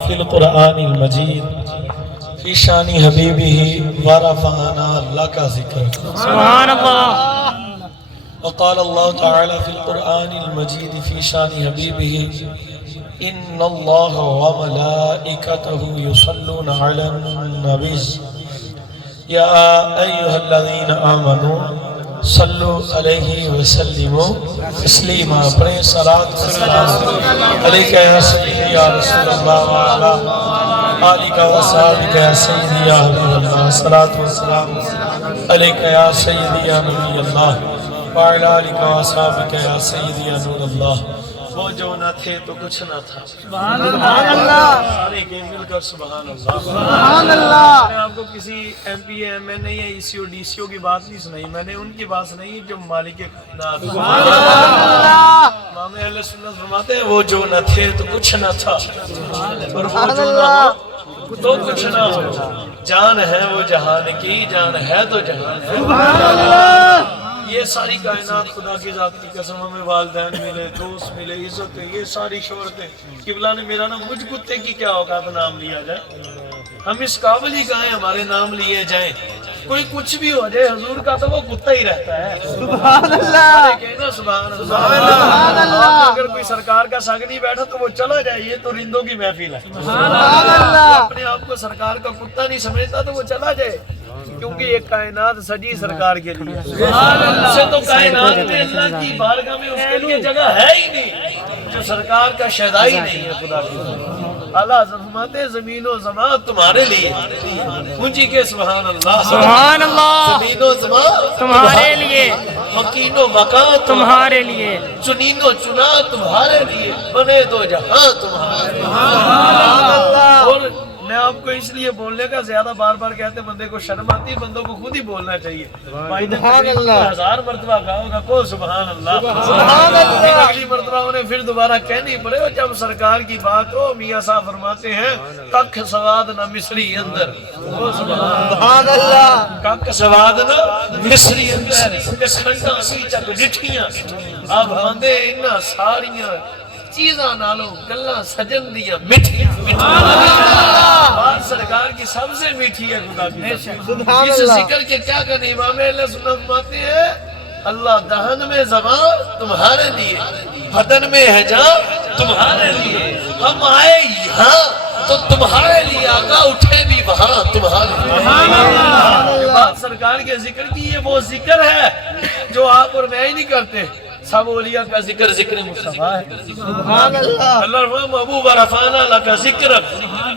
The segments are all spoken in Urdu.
في القرآن المجيد في شان حبيبه ورفعنا لك ذكرك. سبحان الله. وقال الله تعالى في القرآن المجيد في شان حبيبه إن الله وملائكته يصلون على النبي يا أيها الذين آمنوا صلوا عليه وسلموا تسلیما. پڑھیں صلاۃ و سلام علیک یا سیدی یا رسول اللہ وعلی آلک و صحابک یا سیدی یا حبیب اللہ. صلاۃ و سلام علیک یا سیدی یا نبی اللہ وعلی آلک و صحابک یا سیدی یا نور اللہ. وہ جو نہ تھے تو کچھ نہ تھا. سبحان اللہ. سارے کے مل کر سبحان اللہ. سبحان اللہ. میں آپ کو کسی ایم پی ایم این اے یا ای سی او ڈی سی او کی بات نہیں سنائی، میں نے ان کی بات سنائی جو مالک کائنات. سبحان اللہ. امام اہل سنت فرماتے ہیں وہ جو نہ تھے تو کچھ نہ تھا اور وہ جو نہ ہو تو کچھ نہ ہو. جان ہے وہ جہان کی، جان ہے تو جہان ہے. سبحان اللہ. یہ ساری کائنات خدا کی ذات کی قسم، ہمیں والدین ملے، دوست ملے، عزت ہے، یہ ساری شہرتیں. قبلہ نے میرا نام مجھ کتے کی کیا اوقات نام لیا جائے. ہم اس قابل ہی کہیں ہمارے نام لیے جائیں. کوئی کچھ بھی ہو جائے حضور کا تو وہ کتا ہی رہتا ہے. سبحان اللہ. کہنا سبحان اللہ. اگر کوئی سرکار کا سگ نہیں بیٹھا تو وہ چلا جائے، یہ تو رندوں کی محفل ہے. سبحان اللہ. اپنے آپ کو سرکار کا کتا نہیں سمجھتا تو وہ چلا جائے، کیونکہ یہ کائنات سجی سرکار کے لیے. اسے تو کائنات میں اللہ کی بارگاہ میں اس کے لیے جگہ ہے ہی نہیں جو سرکار کا شہدائی نہیں ہے. خدا کی اللہ فرماتے زمین و زمان تمہارے لیے. اونچی کے سبحان اللہ. سبحان اللہ. زمین و زمان تمہارے لیے، مکین و مکان تمہارے لیے، چنین و چنا تمہارے لیے، بنے دو جہاں تمہارے لیے. اور میں آپ کو اس لیے بولنے کا زیادہ بار بار کہتے بندے کو شرم آتی ہے، بندوں کو خود ہی بولنا چاہیے. سبحان اللہ. 1000 مرتبہ کہو گا کو سبحان اللہ. سبحان اللہ. اگلی مرتبہ انہیں پھر دوبارہ کہنی پڑے. اور جب سرکار کی بات ہو میاں صاحب فرماتے ہیں ککھ سواد نہ مصری اندر. سبحان اللہ. ککھ سواد نہ مصری اندر کھنڈا سی چک ڈٹھیاں. اب بندے انہاں ساریاں چیزاں نالوں گلاں سجن دیاں مٹھیاں. بات سرکار کی سب سے میٹھی ہے خدا کی. اس ذکر کے کیا کرنے امام اہل سنت فرماتے ہیں اللہ دہن میں زبان تمہارے لیے، بدن میں ہے جان تمہارے لیے. ہم آئے یہاں تو تمہارے لیے، آقا اٹھے بھی وہاں تمہارے لیے. یہ بات سرکار کے ذکر کی، یہ وہ ذکر ہے جو آپ اور میں ہی نہیں کرتے. سب اولیاء کا ذکر ذکر مصطفیٰ ہے. سبحان اللہ. اللہ رحمہ محبوب رفعنا لک ذکرک.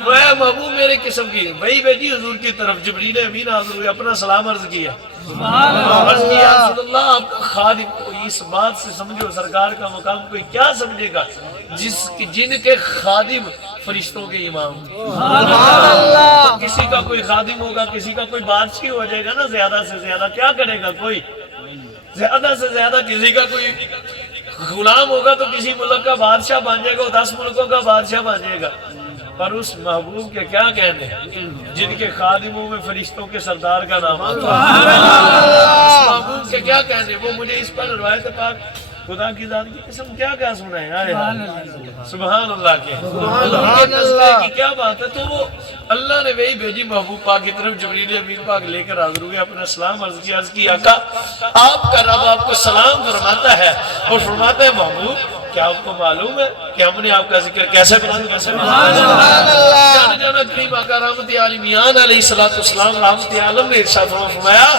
وہ اے محبوب میرے قسم کی وہی بیٹی حضور کی طرف جبریل امین حاضر ہوئے، اپنا سلام عرض کیا. عرض کیا یا رسول اللہ آپ کا خادم. کوئی اس بات سے سمجھو سرکار کا مقام کوئی کیا سمجھے گا جن کے خادم فرشتوں کے امام. کسی کا کوئی خادم ہوگا، کسی کا کوئی بادشاہ ہو جائے گا نا، زیادہ سے زیادہ کیا کرے گا کوئی، زیادہ سے زیادہ کسی کا کوئی غلام ہوگا تو کسی ملک کا بادشاہ بن جائے گا، 10 ملکوں کا بادشاہ بن جائے گا. پر اس محبوب کے کیا کہنے جن کے خادموں میں فرشتوں کے سردار کا نام آتا ہے. اس محبوب کے کیا کہنے. وہ مجھے اس پر روایت پاک خدا کی ذات کی قسم کیا کیا سنا ہے. سبحان اللہ کے تذکرے کی کیا بات ہے. تو وہ اللہ نے وہی بھیجی محبوب پاک کی طرف جبریل امین پاک لے کر حاضر ہوئے، اپنا سلام عرض کیا. عرض کی آقا آپ کا رب آپ کو سلام فرماتا ہے اور فرماتا ہے محبوب کیا آپ کو معلوم ہے کہ ہم نے آپ کا ذکر کیسے بنا. جانا جانا کریم آقا رحمت عالمیان علیہ السلام رحمت عالم نے ارشاد فرمایا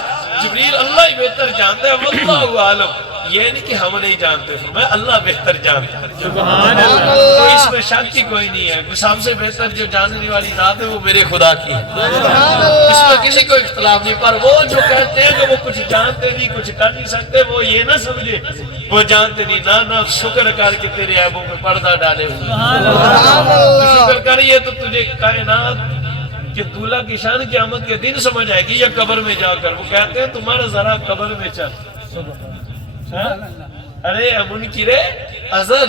جبریل اللہ ہی بہتر جانتا ہے واللہ عالم. یہ نہیں کہ ہم نہیں جانتے، فرمایا اللہ بہتر جانتا ہے. سبحان اللہ. تو اس میں شک کی کوئی نہیں ہے. سب سے بہتر جو جاننے والی ذات ہے وہ میرے خدا کی ہے. اس میں کسی کو اختلاف نہیں. پر وہ جو کہتے ہیں کہ وہ کچھ جانتے نہیں، کچھ کر نہیں سکتے، وہ یہ نہ سمجھے وہ جانتے نہیں. نہ شکر کر کے تیرے عیبوں میں پردہ ڈالے ہوئے. شکر کریے تو تجھے کائنات کہ دولہ کی شان قیامت کے دن سمجھ آئے گی یا قبر میں جا کر. وہ کہتے ہیں تمہارا ذرا قبر میں چل. ارے منکر ازل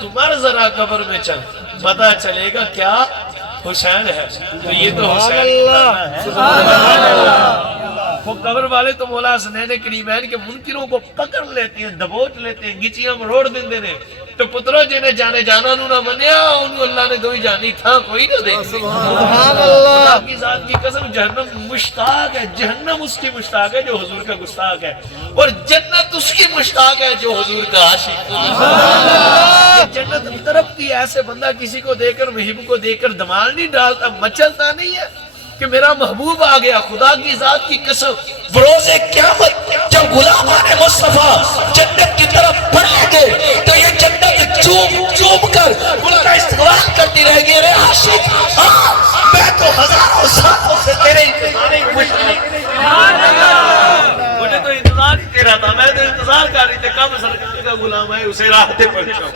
تمہارا ذرا قبر میں چل، پتہ چلے گا کیا حسین ہے. تو یہ تو حسین ہے. وہ قبر والے تو مولا حسنین کریمین کے منکروں کو پکڑ لیتے ہیں، دبوچ لیتے ہیں، گچیاں مروڑ دیندے نے. تو پترو جنہیں جانے جانا نہ منیا انہوں اللہ نے کوئی جانی تھا کوئی نہ دے سبحان اللہ خدا کی ذات کی قسم جہنم مشتاق ہے جہنم اس کی مشتاق ہے جو حضور کا گستاخ ہے اور جنت اس کی مشتاق ہے جو حضور کا عاشق ہے جنت طرف کی ایسے بندہ کسی کو دے کر محبوب کو دے کر دمال نہیں ڈالتا مچلتا نہیں ہے کہ میرا محبوب آ گیا خدا کی ذات کی قسم بروز قیامت جب غلامان مصطفیٰ جنت کی طرف بڑھیں گے تو یہ جنت چوم کر ان کا استقبال کرتی رہے گی رے عاشق میں تو ہزاروں سالوں سے تیرے انتظار مجھے تو انتظار ہی تیرا تھا میں تو انتظار کر رہی تھی کب سرکار کا غلام ہے اسے راحت پہنچاؤ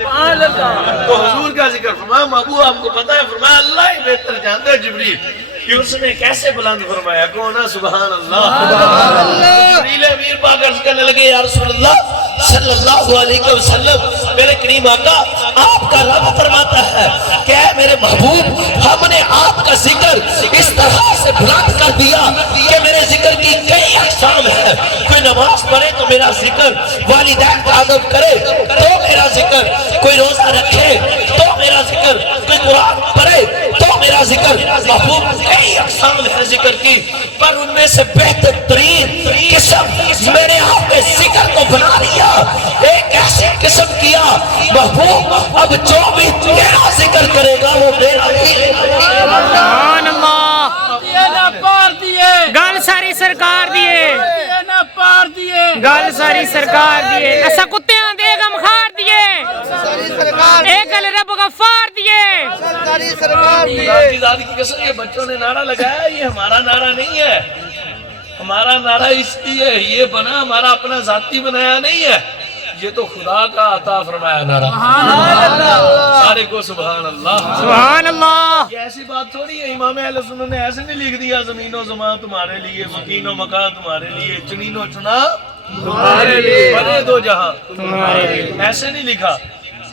تو حضور کا ذکر فرمایا محبوب آپ کو پتا ہے فرمایا اللہ ہی بہتر جانتا ہے جبریل کہ اس نے کیسے بلند فرمایا کون ہے سبحان اللہ جبریل امیر پاک عرض کرنے لگے یا رسول اللہ صلی اللہ علیہ وسلم میرے کریم آقا آپ کا رب فرماتا ہے کہ اے میرے محبوب ہم نے آپ کا ذکر اس طرح سے بلند کر دیا کہ میرے ذکر کی کئی اقسام ہے کوئی نماز پڑھے تو میرا ذکر والدین کا ادب کرے تو میرا ذکر کوئی روزہ رکھے تو میرا ذکر کوئی قرآن پڑھے تو میرا ذکر محبوب کئی اقسام ہے ذکر کی پر ان میں سے بہتر ترین قسم میں نے آپ کے ذکر کو بنا لیا ایک ایسی قسم کیا محبوب اب جو بھی تیرا ذکر کرے گا وہ میرا ہی سبحان اللہ گل ساری سرکار دیے گل ساری سرکار دیے ایسا کتیاں دے گا مخار دیے ساری سرکار ایک گل رب غفار دیے ساری سرکار خدا کی ذات کی قسم یہ بچوں نے نعرہ لگایا یہ ہمارا نعرہ نہیں ہے ہمارا نعرہ اس لیے یہ بنا ہمارا اپنا ذاتی بنایا نہیں ہے یہ تو خدا کا عطا فرمایا نعرہ سارے کو سبحان اللہ سبحان اللہ یہ ایسی بات تھوڑی ہے امام اہل سنت نے ایسے نہیں لکھ دیا زمین و زمان تمہارے لیے مکین و مکان تمہارے لیے چنین و چنا تمہارے لیے بنے دو جہاں تمہارے لیے ایسے نہیں لکھا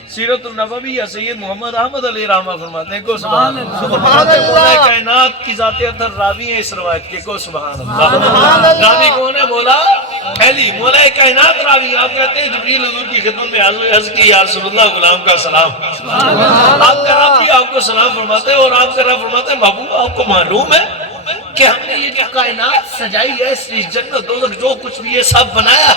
سیرت النبوی یا سید محمد احمد علیہ رحمہ فرماتے ہیں کو سبحان اللہ مولا کائنات کی ذات اطہر راوی ہیں اس روایت کے کو سبحان اللہ راوی کون ہے مولا علی مولا کائنات راوی آپ کہتے ہیں جبریل حضور کی خدمت میں عرض کی یا رسول اللہ غلام کا سلام آپ کا رب بھی آپ کو سلام فرماتے ہیں اور آپ کا رب فرماتے ہیں محبوب آپ کو معلوم ہے کہ ہم نے یہ جو کائنات سجائی ہے اس جنت دوزخ جو کچھ بھی یہ سب بنایا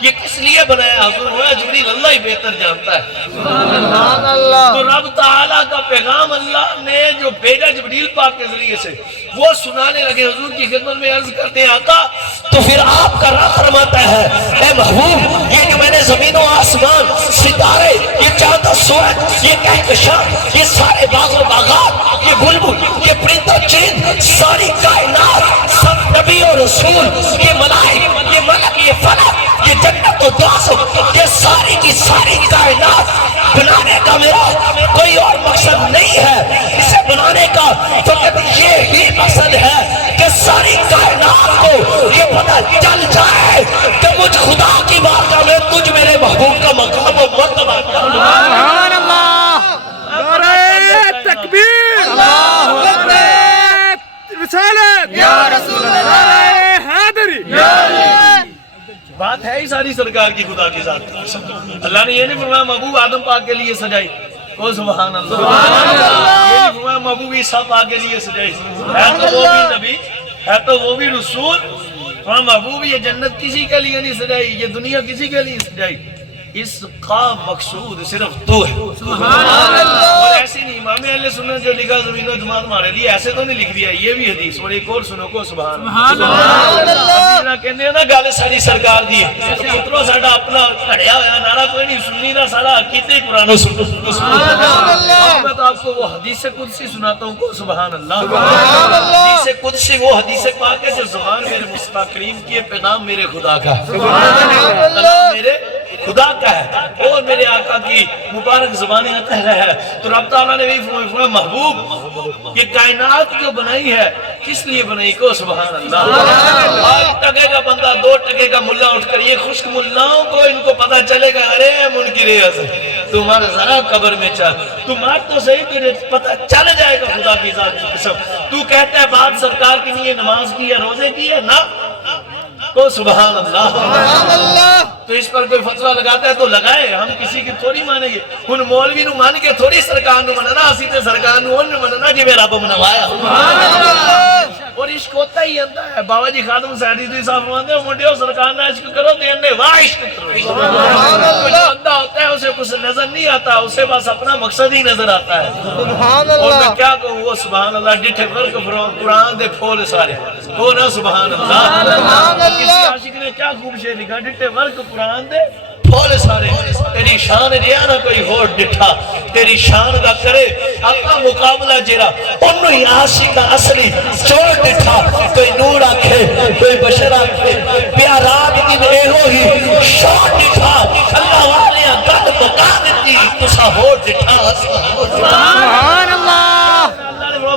یہ کس لیے بنایا حضور ہوا جبریل اللہ ہی بہتر جانتا ہے سبحان اللہ تو رب تعالیٰ کا پیغام اللہ نے جو بھیجا جبریل پاک کے ذریعے سے وہ سنانے لگے حضور کی خدمت میں عرض کرتے ہیں آقا تو پھر آپ کا رب فرماتا ہے اے محبوب یہ جو میں نے زمین و آسمان ستارے یہ چاند و سورج یہ کہکشاں یہ سارے باغ و باغات یہ بلبل یہ پرند و چرند ساری کائنات سب نبی و رسول یہ ملائک یہ ملک یہ فلک یہ جنت و دوزخ یہ ساری کی ساری کائنات بنانے کا میرا کوئی اور مقصد نہیں ہے اسے بنانے کا فقط یہ ہی مقصد ہے کہ ساری کائنات کو یہ پتہ چل جائے کہ مجھ خدا کی بارگاہ میں تجھ میرے محبوب کا مقام و مرتبہ سبحان اللہ نعرہ تکبیر اللہ اکبر رسالت یا رسول اللہ حیدری بات ہے ہی ساری سرکار کی خدا کی ذات کی قسم اللہ نے یہ نہیں فرمایا محبوب آدم پاک کے لیے سجائی کو سبحان اللہ یہ نہیں فرمایا محبوب عیسیٰ پاک کے لیے سجائی ہے تو وہ بھی نبی ہے تو وہ بھی رسول وہاں محبوب یہ جنت کسی کے لیے نہیں سجائی یہ دنیا کسی کے لیے سجائی اس کا مقصود صرف تو ہے اور ایسی نہیں امام اہل سنت جو لکھا زمین و جماعت ہمارے لیے ایسے تو نہیں لکھ دیا یہ بھی حدیث اور ایک اور سنو کو سبحان اللہ کہنے ہیں نا گالے ساری سرکار دی پتروں ساڑھا اپنا کھڑیا ہویا نارا کوئی نہیں سننی نا سارا عقیدے قرآن و سنو میں تو آپ کو وہ حدیث قدسی سناتا ہوں کو سبحان اللہ حدیث قدسی وہ حدیث پاک ہے جو زبان میرے مصطفیٰ کریم کی پیغام میرے خدا کا کلام میرے خدا کا ہے اور میرے آقا کی مبارک زبان اطہر ہے تو رب تعالیٰ نے بھی فرمایا محبوب یہ کائنات جو بنائی ہے کس لیے بنائی کو سبحان اللہ آج ٹکے کا بندہ 2 ٹکے کا ملا اٹھ کر یہ خشک ملاؤں کو ان کو پتا چلے گا ارے منکر حضرت تمہارا ذرا قبر میں چل تمہار تو صحیح تجھے پتا چل جائے گا خدا کی ذات کی قسم تو کہتا ہے بات سرکار کی نہیں ہے نماز کی ہے روزے کی ہے نا کو سبحان اللہ تو اس پر کوئی فتوہ لگاتا ہے تو لگائے, ہم کسی کی تھوڑی مانیں گے. ان مولوی نو مان کے تھوڑی سرکار نو مننا, اسی تے سرکار نو ان مننا جی میرا رب منوایا. اور عشق ہوتا ہی اندر ہے. بابا جی خادم سیدی جی صاحب فرماتے ہیں منڈیو سرکار نہ عشق کرو تے اندے واہ عشق کرو. جو بندہ ہوتا ہے اسے کچھ نظر نہیں آتا, اسے بس اپنا مقصد ہی نظر آتا ہے. سبحان اور میں اللہ. کیا کہوں, وہ سبحان اللہ ڈٹھے ورک قرآن دے پھول سارے وہ نا سبحان اللہ. کسی عاشق نے کیا خوب شعر لکھا, ڈٹھے ورک قرآن دے پھول سارے, تیری شان جیا نہ کوئی ہور ڈٹھا, تیری شان دا کرے آقا مقابلہ جیرا, انہوں ہی عاشق اصلی چوڑ ڈٹھا. کوئی نور آکھے کوئی بشر آکھے, پیارات کی ایہو ہی شوڑ ڈٹھا. اللہ والے گل مکا دیتی تسا ہور ڈٹھا. سبحان اللہ.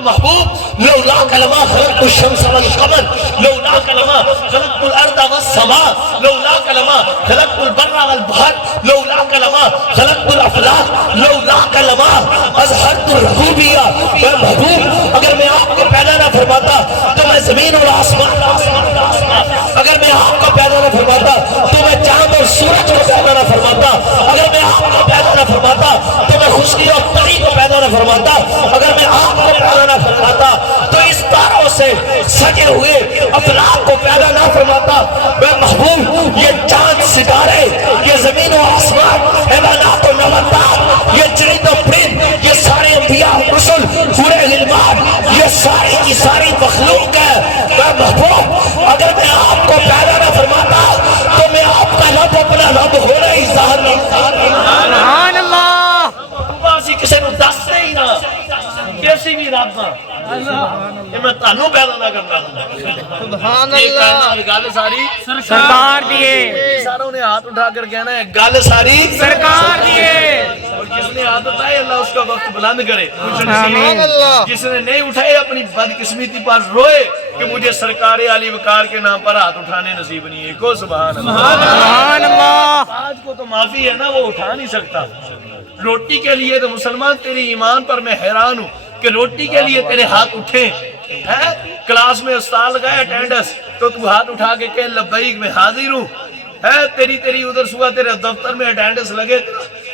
محبوب لولا کلمہ خلقت الشمس والقمر, لولا کلمہ خلقت الارض والسماء, لولا کلمہ خلقت البر والبحر, لولا کلمہ خلقت الافلاق, لولا کلمہ اظہرت الربوبیہ. اے محبوب اگر میں آپ کو پیدا نہ فرماتا تو میں زمین اور آسمان, اگر میں آپ کو پیدا نہ فرماتا تو میں چاند اور سورج کو پیدا نہ فرماتا, اگر میں آپ کو پیدا نہ فرماتا تو میں خشکی اور تری کو پیدا نہ فرماتا, اگر میں آپ کو پیدا نہ فرماتا تو اس تاروں سے سجے ہوئے افلاق کو پیدا نہ فرماتا. اے محبوب یہ چاند ستارے, یہ زمین و آسمان, حیوانات و نباتات, یہ چرند و پرند, یہ سارے انبیاء رسل پورے غلمان, یہ ساری کی ساری مخلوق ہے. اے محبوب اگر میں آپ کو پیدا نہ فرماتا تو میں آپ کا رب اپنا رب ہونا ہی ظاہر نہیں. سبحان اللہ. اسی کسی نو دس ہی نہ کیسی بھی رب کہ میں تانوں پیدا نہ کرنا. سبحان ایک اللہ. گل ساری سرکار دیے, ساروں نے ہاتھ اٹھا کر کہنا ہے گل ساری سرکار دیے. اور جس نے ہاتھ اٹھائے اللہ اس کا وقت بلند کرے. سبحان اللہ. جس نے نہیں اٹھائے اپنی بدقسمتی پر روئے کہ مجھے سرکار علی وقار کے نام پر ہاتھ اٹھانے نصیب نہیں ہے. کو سبحان اللہ. سبحان اللہ. آج کو تو معافی ہے نا, وہ اٹھا نہیں سکتا. روٹی کے لیے تو مسلمان تیری ایمان پر میں حیران ہوں کہ روٹی کے لیے تیرے ہاتھ اٹھے ہیں. کلاس میں استاد لگائے اٹینڈنس تو تو ہاتھ اٹھا کے کہ لبیک میں حاضر ہوں ہے. تیری ادھر صبح تیرے دفتر میں اٹینڈنس لگے,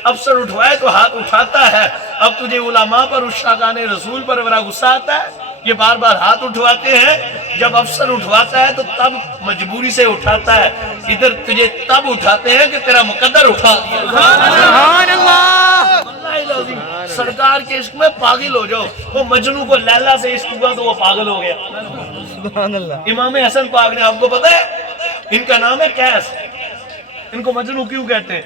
افسر اٹھوائے تو ہاتھ اٹھاتا ہے. اب تجھے علماء پر عشاقان رسول پر بڑا غصہ آتا ہے, یہ بار بار ہاتھ اٹھواتے ہیں. جب افسر اٹھواتا ہے تو تب مجبوری سے اٹھاتا ہے, ادھر تجھے تب اٹھاتے ہیں کہ تیرا مقدر اٹھا دیا. سبحان اللہ. اللہ العظیم سرکار کے عشق میں پاگل ہو جاؤ. وہ مجنو کو لیلا سے عشق ہوا تو وہ پاگل ہو گیا. سبحان اللہ. امام حسن پاک نے, آپ کو پتہ ہے ان کا نام ہے قیس, ان کو مجنو کیوں کہتے ہیں؟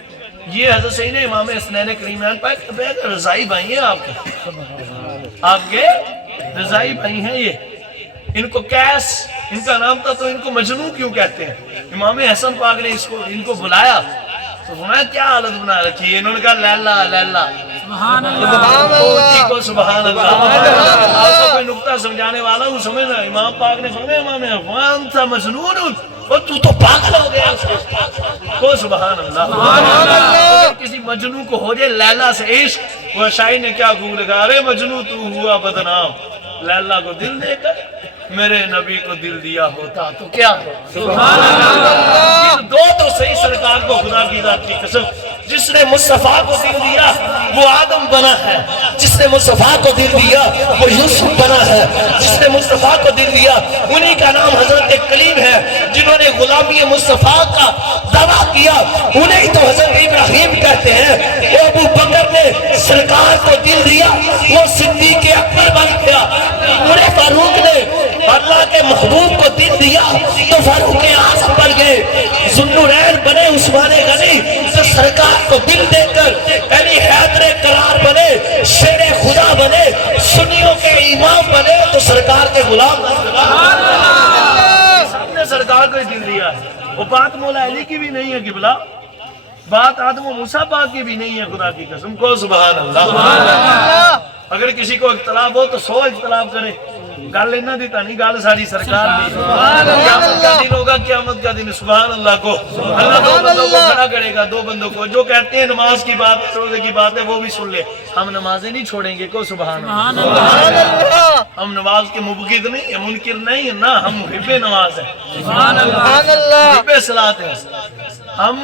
یہ حضرت سید امام حسنین کریمین پاک رضائی بھائی ہیں آپ کے رضائی بھائی ہیں یہ. ان کو قیس ان کا نام تھا تو ان کو مجنو کیوں کہتے ہیں؟ امام حسن پاک نے ان کو بلایا تو فرمایا کیا حالت بنا رکھی ہے؟ انہوں نے کہا لیلا لیلا. سبحان اللہ کو سبحان اللہ. اللہ. آپ کو کوئی نقطہ سمجھانے والا ہوں سمجھنا. امام پاک نے فرمایا امام افغان تھا مجنون, اور تو پاگل ہو گیا. کو سبحان اللہ. اگر کسی مجنو کو ہو جائے لیلا سے عشق, وہ شاعر نے کیا خوب لگا, ارے مجنو تو ہوا بدنام, لیلا کو دل دے کر میرے نبی کو دل دیا ہوتا تو کیا ہو. سبحان اللہ. دو تو صحیح سرکار کو خدا کی ذات کی قسم, جس نے مصطفیٰ کو دل دیا وہ آدم بنا ہے, جس نے مصطفیٰ کو دل دیا وہ یوسف بنا ہے, جس نے مصطفیٰ کو دل دیا انہی کا نام حضرت کلیم ہے. جنہوں نے غلامی مصطفیٰ کا دعویٰ کیا انہیں تو حضرت ابراہیم کہتے ہیں. وہ ابو بکر نے سرکار کو دل دیا وہ صدیق اکبر بن گیا. عمر فاروق نے اللہ کے محبوب کو دل دیا تو فاروق اعظم بن گئے. ذوالنورین بنے عثمان غنی تو سرکار کو دل دے کر علی حیدر قرار بنے, شیر خدا بنے, سنیوں کے امام بنے تو سرکار کے غلام بنے. سب نے سرکار کو دل دیا ہے. وہ بات مولا علی کی بھی نہیں ہے قبلہ, بات آدم و موسیٰ پاک کی بھی نہیں ہے خدا کی قسم. کو سبحان اللہ. اگر کسی کو اختلاف ہو تو 100 اختلاف کرے, گل انہاں دی تا نہیں, گل ساری سرکار دی. قیامت کا دن ہوگا, قیامت کا دن سبحان اللہ کو اللہ دو بندوں کو کھڑا کرے گا. دو بندوں کو جو کہتے ہیں نماز کی بات ہے, روزے کی بات ہے, وہ بھی سن لے. ہم نمازیں نہیں چھوڑیں گے. کو سبحان اللہ. ہم نماز کے مبغض نہیں ہیں, منکر نہیں ہیں, نہ ہم محب نماز ہیں, سبحان اللہ. محب صلاۃ ہیں. ہم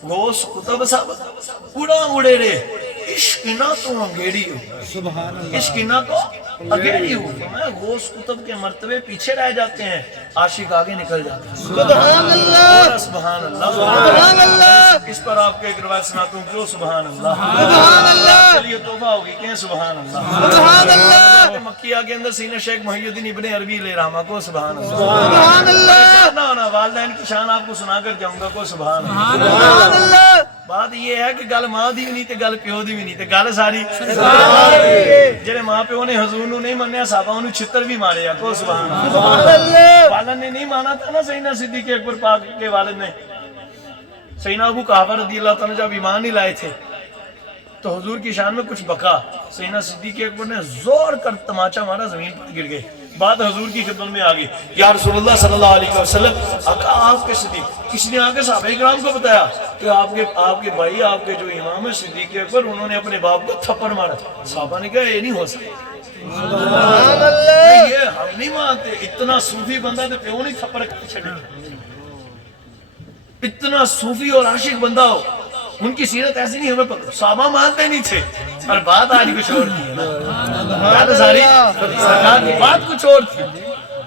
غوث قطب صاحب اڑا اڑے رے عشق نہ تو انگیڑی ہو عشق نہ تو انگیڑی ہو فرمایا غوث قطب کے مرتبے پیچھے رہ جاتے ہیں عاشق آگے نکل جاتے ہیں سبحان اللہ سبحان اللہ سبحان اللہ اس پر آپ کو ایک روایت سناتا ہوں کیوں سبحان اللہ سبحان اللہ چلیے توبہ ہوگی کہیں سبحان اللہ سبحان اللہ مکیہ کے اندر سینہ شیخ محی الدین ابن عربی علیہ رحمہ کو سبحان اللہ سبحان اللہ نہ ہونا والدین کی شان آپ کو سنا کر جاؤں گا کو سبحان اللہ سبحان اللہ بات یہ ہے کہ گل ماں دی بھی نہیں تے گل پیو دی بھی نہیں تے گل ساری جڑے ماں پیو نے حضور نو نہیں منیا صحابہ انہوں چھتر بھی مارے کو سبحان اللہ سبحان اللہ والد نے نہیں مانا تھا نا سیدنا صدیق اکبر پاک کے والد نے سیدنا ابو قحافہ رضی اللہ تعالیٰ جب ایمان نہیں لائے تھے تو حضور کی شان میں کچھ بکا سیدنا صدیق اکبر نے زور کر تماچا مارا زمین پر گر گئے بات حضور کی خدمت میں آگئی یا رسول اللہ صلی اللہ علیہ وسلم آقا آپ کے صدیق کسی نے آگے صحابہ کرام کو بتایا کہ آپ کے بھائی آپ کے جو امام ہے صدیق اکبر انہوں نے اپنے باپ کو تھپڑ مارا صحابہ نے کہا یہ نہیں ہو سکتا سبحان اللہ یہ ہم نہیں مانتے اتنا صوفی بندہ تو پیو نہیں تھپڑ کر چھڑے اتنا صوفی اور عاشق بندہ ہو ان کی سیرت ایسی نہیں ہمیں پتہ صحابہ مانتے نہیں تھے اور بات آج کچھ اور تھی ساری سرکار کی بات کچھ اور تھی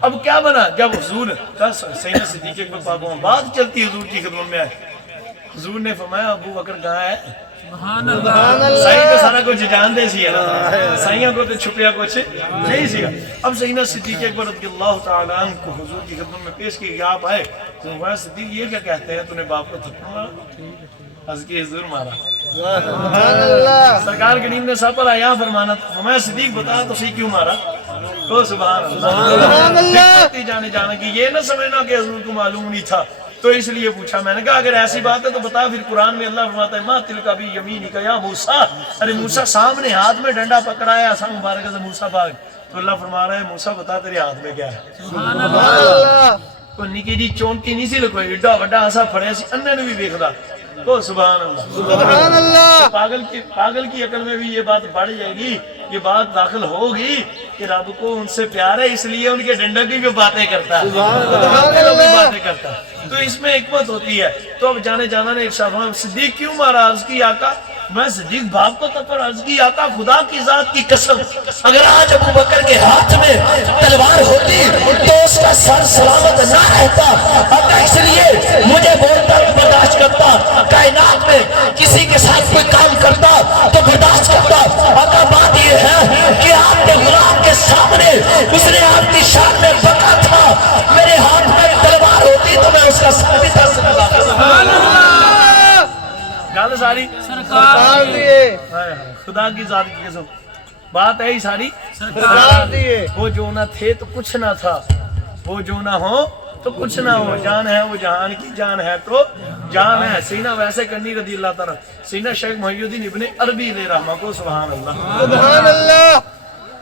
اب کیا بنا جب حضور کا سیدنا صدیق اکبر پاک بات چلتی حضور کی خدمت میں آئے حضور نے فرمایا ابو بکر کہاں ہے سبحان سائیں اللہ تو سارا کچھ جانتے سی ہے سائیاں کو تو چھپیا کچھ نہیں سی اب سیدنا صدیق اکبر رضی اللہ تعالیٰ عنہ کو حضور کی خدمت میں پیش کی کہ آپ آئے تو صدیق یہ کیا کہتے ہیں تو نے باپ کو تھپڑ مارا حض کی حضور مارا سبحان اللہ سرکار کریم نے سب پر آیا فرمانا تھا فرمایا صدیق بتا تو صحیح کیوں مارا تو سبحان سبحان اللہ اللہ جانے جانا کہ یہ نہ سمجھنا کہ حضور کو معلوم نہیں تھا تو اس لیے پوچھا میں نے کہا اگر ایسی بات ہے تو بتا پھر قرآن میں اللہ فرماتا ہے ماں تلکا بھی یمینی کا یا موسیٰ ارے موسیٰ سامنے ہاتھ میں ڈنڈا پکڑا ہے آسان مبارک سے موسیٰ باغ تو اللہ فرما رہا ہے موسیٰ بتا تیرے ہاتھ میں کیا ہے سبحان اللہ کوئی نکی جی چونٹی نہیں سی لکھوئی ایڈا وڈا آسا پھڑے سی انہیں نے بھی بیکھ دا تو سبحان اللہ سبحان اللہ پاگل کی عقل میں بھی یہ بات بڑھ جائے گی یہ بات داخل ہوگی کہ رب کو ان سے پیار ہے اس لیے ان کے ڈنڈا کی بھی باتیں کرتا ہے باتیں کرتا ہے تو اس میں حکمت ہوتی ہے تو اب جانے جانا نے ارشاد فرمایا صدیق کیوں مارا عرض کی آقا میں صدیق باپ کو تب پر عرض کی آقا خدا کی ذات کی قسم اگر آج ابو بکر کے ہاتھ میں تلوار ہوتی تو اس کا سر سلامت نہ رہتا آقا اس لیے مجھے بولتا بھی برداشت کرتا کائنات میں کسی کے ساتھ کوئی کام کرتا تو برداشت کرتا آقا بات یہ ہے کہ آپ کے غلام کے سامنے اس نے آپ کی شان میں بکا تھا میرے ہاتھ میں تلوار ہوتی تو میں اس کا سر بھی تھا سبحان اللہ گل ساری سرکار دیے خدا کی ذات کی قسم بات ہے ہی ساری سرکار دیے وہ جو نہ تھے تو کچھ نہ تھا وہ جو نہ ہو تو کچھ نہ ہو جان ہے وہ جہان کی جان ہے تو جان ہے سینہ ویسے کرنی رضی اللہ تعالیٰ سینہ شیخ محی الدین ابن عربی علیہ رحمہ کو سبحان اللہ سبحان اللہ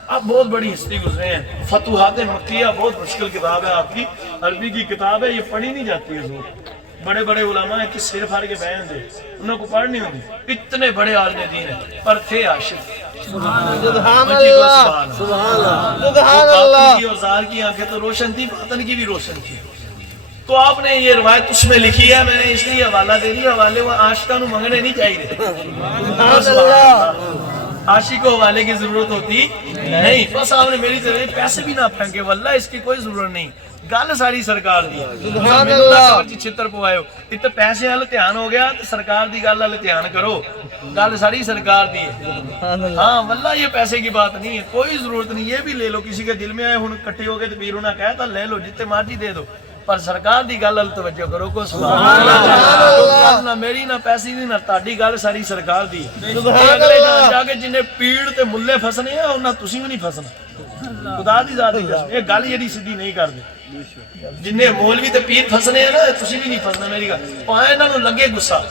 آپ بہت بڑی ہسٹری گزرے ہیں فتوحات مکیہ بہت مشکل کتاب ہے آپ کی عربی کی کتاب ہے یہ پڑھی نہیں جاتی ہے حضور بڑے بڑے علماء ہیں کہ سر پھاڑ کے بیان دے انہوں کو پڑھ نہیں ہوتی اتنے بڑے عالم دین ہیں پر تھے عاشق سبحان اللہ سبحان اللہ سبحان اللہ کی اور زہر کی آنکھیں تو روشن تھی باطن کی بھی روشن تھی تو آپ نے یہ روایت اس میں لکھی ہے میں نے اس لیے حوالہ دے دیا حوالے وہ عاشقاں نو منگنے نہیں چاہیے سبحان اللہ عاشق کو حوالے کی ضرورت ہوتی نہیں بس آپ نے میری طرح پیسے بھی نہ پھینکے واللہ اس کی کوئی ضرورت نہیں گل ساری سرکار دی سبحان اللہ چھتر پوائے ہو اتنے پیسے والے دھیان ہو گیا تو سرکار دی گل والے دھیان کرو گل ساری سرکار دی ہے سبحان اللہ ہاں واللہ یہ پیسے کی بات نہیں ہے کوئی ضرورت نہیں یہ بھی لے لو کسی کے دل میں آئے ہن کٹھے ہو گئے تو پیر انہاں کہتا لے لو جتنے مرضی دے دو پر سرکار دی گل ال توجہ کرو کو سبحان اللہ نہ میری نہ پیسے دی نہ تہاڈی گل ساری سرکار دی سبحان اگلے اللہ جا کے جن پیڑ تے ملے فسنے ہیں انہاں تسی بھی نہیں فسنا خدا دی ذات دی قسم یہ گل جڑی سیدھی نہیں کردے جن مولوی تے پیر فسنے ہیں نا تسی بھی نہیں فسنا میری گل پائے انہاں نوں لگے غصہ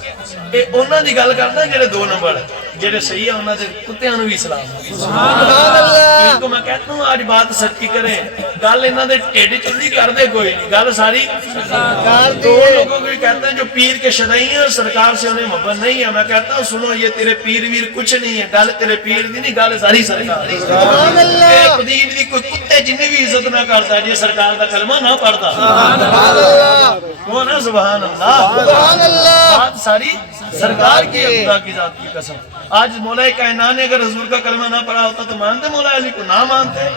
اے انہاں دی گل کردا جڑے دو نمبر جڑے صحیح ہے انہاں دے کتےاں نوں بھی سلام سبحان اللہ ان کو میں کہتا ہوں آج بات سچی کریں گل انہاں دے ٹھڈ چ نہیں کردے کوئی نہیں گل ساری سرکار دو دیے لوگوں کو کہتے ہیں جو پیر کے شدائی ہیں اور سرکار سے انہیں محبت نہیں ہے میں کہتا ہوں سنو یہ تیرے پیر ویر کچھ نہیں ہے گل تیرے پیر دی نہیں گل ساری سرکار دی سبحان اللہ پیر دی کوئی کتے جن بھی عزت نہ کرتا ہے جی سرکار دا کلمہ کلمہ نہ پڑھتا سبحان اللہ وہ نا سبحان اللہ سبحان اللہ بات ساری سرکار کی ہے، خدا کی ذات کی قسم. آج مولا کائنات نے اگر حضور کا کلمہ نہ پڑھا ہوتا تو مانتے مولا علی کو؟ نہ مانتے.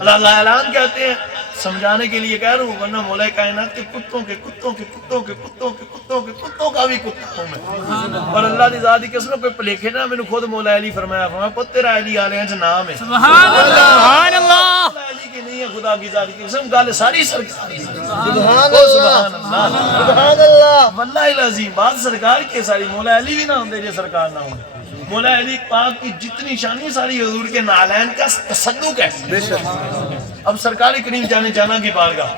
اللہ اعلان کہتے ہیں سمجھانے کے لیے کہہ رہا ہوں، ورنہ مولا کائنات کے کتوں کے کتوں کے کتوں کے کتوں کے کتوں کے کتوں کا بھی کتا ہوں میں. اور اللہ دی ذات کی قسم کوئی پلیکھے نا، میں نے خود مولا علی فرمایا پت تیرا علی آلے ہیں نام ہے، سبحان اللہ سبحان اللہ. مولا علی کی نہیں ہے خدا کی ذات کی قسم. گل ساری سرکار کی. سبحان او اللہ سبحان اللہ سبحان اللہ واللہ العظیم بات سرکار کی ساری. مولا علی بھی نہ ہوندے جو سرکار نہ ہوندے. مولا علی پاک کی جتنی شانی ساری حضور کے نالین کا تصدق ہے. اب سرکار کریم جانا کی بارگاہ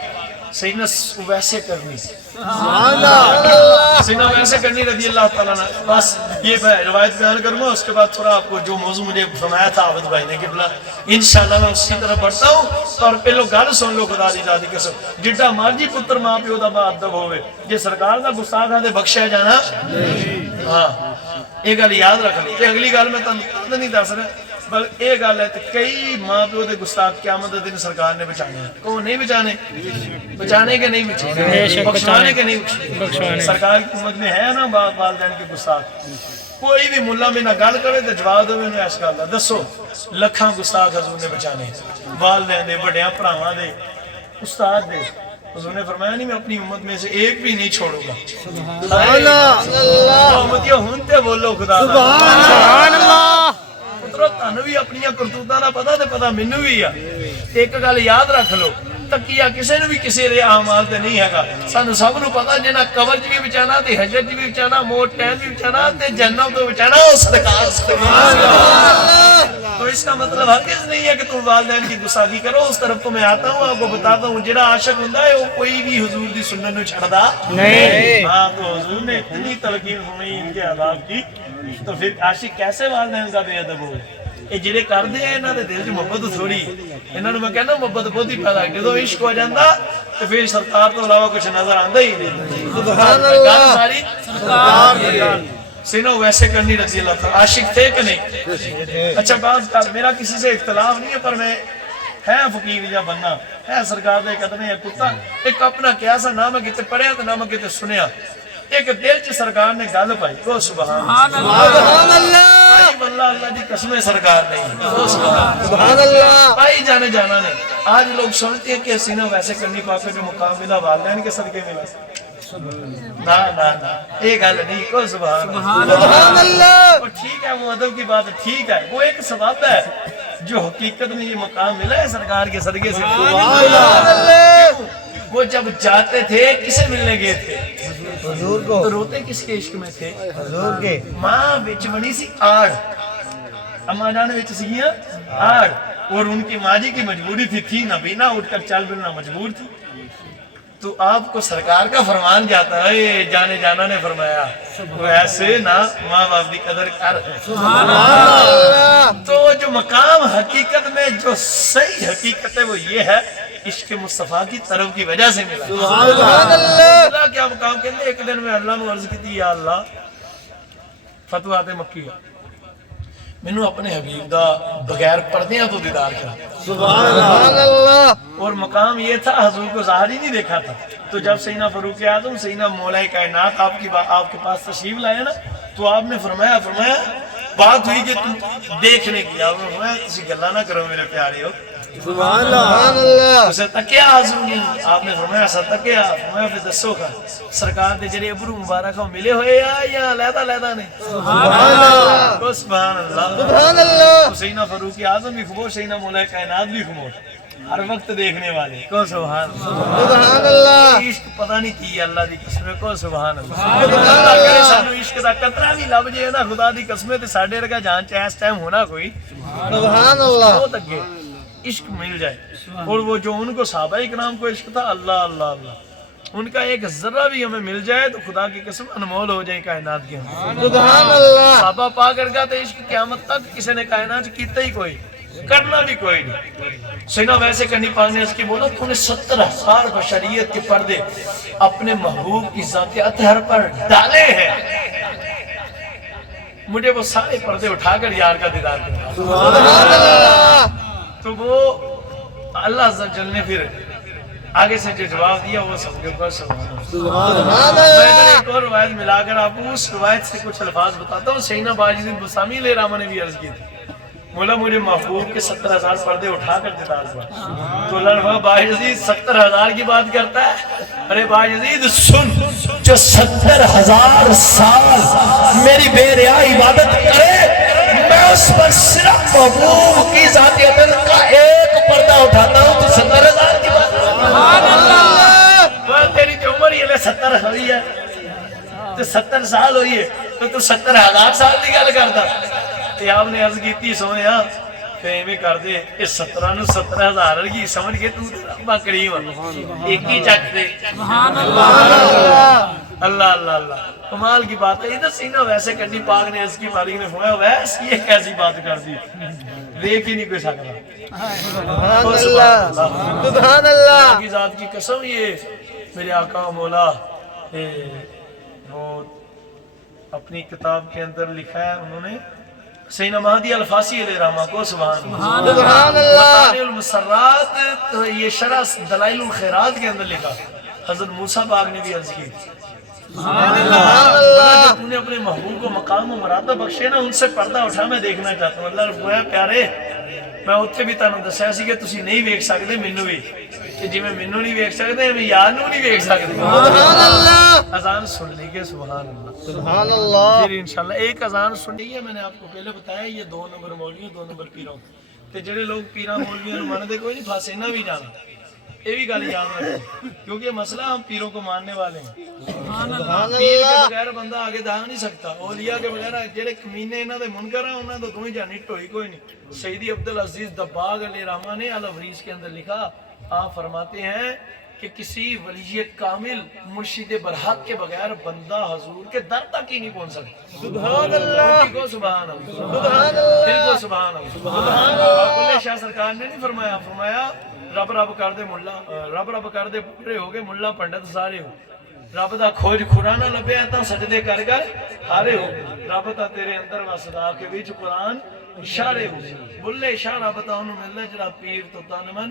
سیدنا ویسے کرنی سبحان اللہ سیدنا ویسے کرنی رضی اللہ تعالیٰ نے. بس یہ میں روایت بیان کروں گا، اس کے بعد تھوڑا آپ کو جو موضوع مجھے فرمایا تھا عابد بھائی نے قبلہ انشاءاللہ میں اسی طرح پڑھتا ہوں. اور پہلو گل سن لو خدا دی ذات کی قسم، جڈا مرضی پتر ماں پیو دا با ادب ہوئے جے سرکار دا گستاخ ہے تے بخشیا جانا ہاں. یہ گل یاد رکھ لو. اگلی گل میں تنوں نہیں دس رہا، بلکہ یہ گل ہے کہ کئی ماں پیو دے گستاخ قیامت دن سرکار نے بچانے. کون نہیں بچانے؟ بچانے کے نہیں بچانے، بخشوانے کے نہیں بخشوانے. سرکار کی امت میں ہے نا والدین کے گستاخ. کوئی بھی ملا میں نہ گل کرے تو جواب دے میں اس گل دا دسو لکھاں گستاخ حضور نے بچانے، والدین دے، بڑیاں بھراواں دے، استاد دے. حضور نے فرمایا نہیں میں اپنی امت میں سے ایک بھی نہیں چھوڑوں گا. سبحان اللہ امتیو ہن تے بولو خدا دا سبحان اللہ. پترو تانوں بھی اپنی کرتوتاں دا پتہ تے پتہ مینوں بھی آ. ایک گل یاد رکھ لو، تکیہ کسے نوں بھی کسے دے اعمال تے نہیں ہےگا. سانوں سب نوں پتہ جنہاں قبر وچ بھی بچانا تے حشر وچ بھی بچانا، موت ٹائم بھی بچانا تے جنت تو بچانا او سرکار. سبحان اللہ. تو اس کا مطلب ہرگز نہیں ہے کہ تم والدین کی گستاخی کرو. اس طرف تو میں آتا ہوں، آپ کو بتاتا ہوں جڑا عاشق ہوندا ہے وہ کوئی بھی حضور دی سنت نوں چھڑدا نہیں. ہاں. تو حضور نے اتنی تلقین فرمائی ان کے عذاب کی، تو پھر عاشق کیسے والدین کا بے ادب ہو؟ یہ جڑے کردے ہیں انہاں دے دل 'چ محبت تھوڑی، انہاں نوں میں کہنا محبت بہت ہی پیدا. جدوں عشق ہو جاندا تے پھر سرکار تو علاوہ کچھ نظر آندا ہی نہیں. سبحان اللہ ساری سرکار سینہ ویسے کرنی رضی اللہ تعالیٰ. عاشق تھے کہ نہیں؟ اچھا بات کر، میرا کسی سے اختلاف نہیں ہے، پر میں ہے فقیر یا بننا ہے سرکار دے قدمے یا کتا. ایک اپنا کیا سا نہ میں کتے پڑھیا تے نہ میں کتے سنیا. ایک دل چ سرکار نے گل پائی. او سبحان اللہ سبحان اللہ واللہ اللہ دی قسمیں سرکار نہیں. او سبحان اللہ پائی جانے جانا نے. آج لوگ سمجھتے ہیں کہ سینہ ویسے کرنی پاک جو مقام ملا والدین کے صدقے ملا. نہ نہ نہ یہ گل نہیں. کو سبحان سبحان اللہ وہ ٹھیک ہے، وہ ادب کی بات ٹھیک ہے، وہ ایک سبب ہے جو حقیقت میں یہ مقام ملا ہے سرکار کے صدقے سے. سبحان اللہ وہ جب جاتے تھے کسے ملنے گئے تھے؟ حضور کو تو روتے کس کے عشق میں تھے؟ حضور کے ماں بچ بنی سی آڑ، اما جان بچ سگیاں آڑ، اور ان کی ماں جی کی مجبوری تھی نہ پینا، اٹھ کر چل بلنا مجبور تھی. تو آپ کو سرکار کا فرمان جاتا ہے. جانے جانا نے فرمایا ویسے نہ ماں باپ کی قدر کر. تو جو مقام حقیقت میں جو صحیح حقیقت ہے وہ یہ ہے عشق مصطفیٰ کی طرف کی وجہ سے ملا. سبحان اللہ اللہ کیا مقام کہتے ہیں. ایک دن میں اللہ نے عرض کی تھی، یا اللہ فتوحات مکیہ مینوں اپنے حبیب دا بغیر پردیاں تو دیدار کرا. سبحان اللہ اور مقام یہ تھا حضور کو ظاہر ہی نہیں دیکھا تھا. تو جب سیدنا فاروق اعظم سیدنا مولا کائنات آپ کے پاس تشریف لائے نا، تو آپ نے فرمایا بات ہوئی کہ تم دیکھنے کی. آپ نے فرمایا کسی گلا نہ کرو میرے پیارے ہو. سبحان اللہ اسے تکیا حضور نے. آپ نے فرمایا ایسا تکیا. فرمایا پھر دسو کا سرکار دے جڑے ابرو مبارک ہو ملے ہوئے یا علیحدہ نے؟ سبحان اللہ سبحان اللہ سبحان اللہ سیدنا فاروق اعظم بھی خاموش، سیدنا مولا کائنات بھی خاموش، ہر وقت دیکھنے والے. کو سبحان اللہ. سبحان اللہ عشق پتہ نہیں کی اللہ دی قسم. کو سبحان اللہ. اللہ کرے سانو عشق دا قطرہ بھی لب جائے نا خدا دی قسم تے ساڈے ورگا جان چ اس ٹائم ہونا کوئی سبحان اللہ بہت اگے عشق مل جائے. اور وہ جو ان کو صحابہ کرام کو عشق تھا اللہ اللہ اللہ، ان کا ایک ذرہ بھی ہمیں مل جائے تو خدا کی قسم انمول ہو جائے کائنات کے اندر. سبحان اللہ صحابہ پاک ارگا تے عشق قیامت تک کسی نے کائنات کیتا ہی کوئی، کرنا بھی کوئی نہیں. سینا ویسے کرنی پاک نے اس کی بولا تو نے 70,000 بشریت کے پردے اپنے محبوب کی ذات اطہر پر ڈالے ہیں، مجھے وہ سارے پردے اٹھا کر یار کا دیدار کرنا. سبحان اللہ تو وہ اللہ عز و جل نے پھر آگے سے جو جواب دیا وہ سب کے اوپر سبحان میں اللہ ایک اور روایت ملا کر آپ کو اس روایت سے کچھ الفاظ بتاتا ہوں. سیدنا باجد بسامی علیہ الرحمہ نے بھی عرض کی تھی مولا مجھے محبوب کے 70,000 پردے اٹھا کر دیدار ہوا. تو اللہ نے کہا باجد 70,000 کی بات کرتا ہے. ارے باجد سن, جو 70,000 سال میری بے ریا عبادت کرے میں اس پر صرف محبوب کی ذاتی عطر کا ایک پردہ اٹھاتا ہوں تو 70,000 کی بات. تیری جو عمر یہ 70 ہوئی ہے تو 70 سال ہوئی ہے تو 70,000 سال کی گل کرتا. تو آپ نے عرض کی تھی سونے میں کر دے یہ 17 نو 70,000 کی سمجھ کے تو ربا کریم ایک ہی چک دے. اللہ اللہ اللہ کمال کی بات ہے. ادھر سینہ ویسے کرنی پاک نے عرض کی مالک نے فرمایا ویسے یہ کیسی بات کر دی دیکھ ہی نہیں کوئی سکتا. اللہ سبحان اللہ کی ذات کی قسم یہ میرے آقا مولا وہ اپنی کتاب کے اندر لکھا ہے انہوں نے سیدنا مہدی الفاسی علیہ الرحمہ کو سبحان اللہ المسرات یہ شرح دلائل الخیرات کے اندر لکھا. حضرت موسیٰ پاک نے بھی عرض کی اللہ تو نے اپنے محبوب کو مقام و مراتب بخشے نا ان سے پردہ اٹھا میں دیکھنا چاہتا ہوں. اللہ نے فرمایا پیارے میں اتھے بھی تانوں دسیا سی کہ تسی نہیں ویکھ سکدے مینوں بھی کہ جی میں مینوں نہیں ویکھ سکدے میں یار نوں نہیں ویکھ سکدے. سبحان اللہ اذان سن لی کہ سبحان اللہ سبحان اللہ پھر انشاءاللہ ایک اذان سنی ہے. میں نے آپ کو پہلے بتایا یہ 2 نمبر مولویوں 2 نمبر پیروں تے جڑے لوگ پیراں مولویوں نوں مانتے کوئی نہیں پھاسے نہ بھی جانا یہ بھی گل یاد رکھو کیونکہ یہ مسئلہ ہم پیروں کو ماننے والے ہیں. سبحان پیر کے اللہ بغیر بندہ آگے جا نہیں سکتا. اولیاء کے بغیر جڑے کمینے انہاں دے منکر ہیں انہاں تو کوئی جانی ٹوئی کوئی نہیں. سیدی عبدالعزیز دباغ علیہ الرحمہ نے الوریث کے اندر لکھا آپ فرماتے ہیں کہ کسی ولی کامل مرشد برحق کے بغیر بندہ حضور کے در تک ہی نہیں پہنچ سکتا. سبحان اللہ کو سبحان اللہ سبحان اللہ دل کو سبحان اللہ سبحان اللہ. بلے شاہ سرکار نے نہیں فرمایا فرمایا رب رب کر دے ملا رب رب کر دے پورے ہو گئے ملا پنڈت سارے ہو. رب دا کھوج کھرا نہ لبیا تا سجدے کر کر ہارے ہو. رب تا تیرے اندر وسدا کے وچ قرآن اشارے ہو. بلے شاہ رب تا انہوں ملنا جڑا پیر تو تن من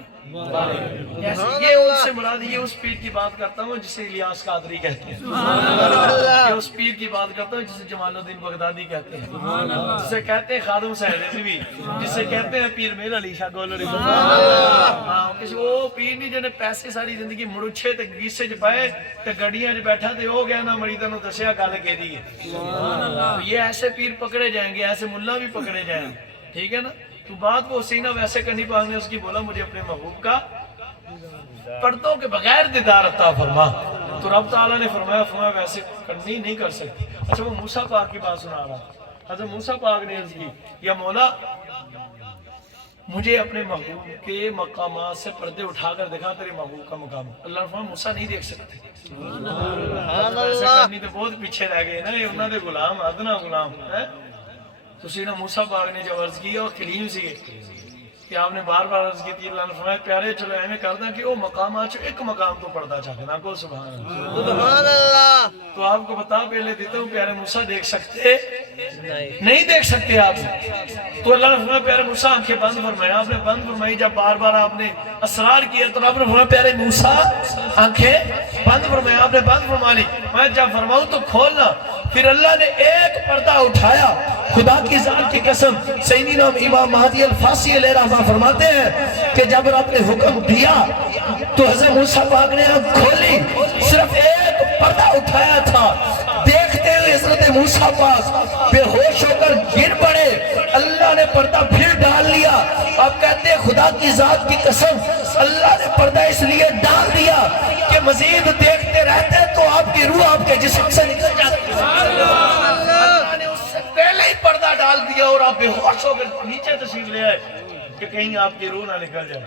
یہ ان سے مراد یہ اس پیر کی بات کرتا ہوں جسے الیاس قادری کہتے ہیں. یہ اس پیر کی بات کرتا ہوں جسے جمال الدین بغدادی کہتے ہیں جسے کہتے ہیں خادم سہیل رضوی جسے کہتے ہیں پیر میل علی شاہ گولڑی. ہاں کسی وہ پیر نہیں جنہیں پیسے ساری زندگی مڑچھے تے گیسے چ پائے تے گڑیاں چ بیٹھا تے ہو گیا نا مریداں نوں دسیا گل کہدی ہے. یہ ایسے پیر پکڑے جائیں گے ایسے ملا بھی پکڑے جائیں گے. ٹھیک ہے نا. تو بات وہ سینہ ویسے کرنی پاک نے اس کی بولا مجھے اپنے محبوب کا پردوں کے بغیر دیدار عطا فرما. تو رب تعالیٰ نے فرمایا ویسے کرنی نہیں کر سکتی. اچھا وہ موسیٰ پاک کی بات سنا رہا. حضرت موسیٰ پاک نے عرض کی یا مولا مجھے اپنے محبوب کے مقامات سے پردے اٹھا کر دکھا تیرے محبوب کا مقام. اللہ نے فرمایا موسیٰ نہیں دیکھ سکتے. ایسے کرنی تو بہت پیچھے رہ گئے نا یہ انہوں نے غلام ادنا غلام ہے. تو سیدنا موسیٰ پاک نے جب عرض کی اور کلیم سی کہ آپ نے بار بار عرض کی تھی اللہ نے فرمایا پیارے چلو ایمیں کردہ کہ وہ مقامات ایک مقام تو پڑھتا چاہتے کو سبحان اللہ سبحان اللہ. تو آپ کو بتا پہلے دیتا ہوں پیارے موسیٰ دیکھ سکتے نہیں دیکھ سکتے آپ. تو اللہ نے فرمایا پیارے موسیٰ آنکھیں بند فرمایا. آپ نے بند فرمائی جب بار بار آپ نے اسرار کیا تو آپ نے فرمایا پیارے موسیٰ آنکھیں بند فرمایا. آپ نے بند فرما لی. میں جب فرماؤں تو کھولنا. پھر اللہ نے ایک پردہ اٹھایا. خدا کی ذات کی قسم سیدنا امام مہدی الفاسی علیہ الرحمہ فرماتے ہیں کہ جب رب نے حکم دیا تو حضرت موسیٰ پاک نے آنکھ کھولی صرف ایک پردہ اٹھایا تھا. دیکھتے ہوئے حضرت موسیٰ پاک بے ہوش ہو کر گر پڑے. اللہ نے پردہ پھر ڈال لیا. آپ کہتے ہیں خدا کی ذات کی قسم اللہ نے پردہ اس لیے ڈال دیا کہ مزید دیکھتے رہتے تو آپ کی روح آپ کے جسم سے نکل جاتی. اللہ نے اس سے پہلے ہی پردہ ڈال دیا اور آپ بے ہوش ہو کر نیچے تشریف لے آئے کہ کہیں آپ کی روح نہ نکل جائے.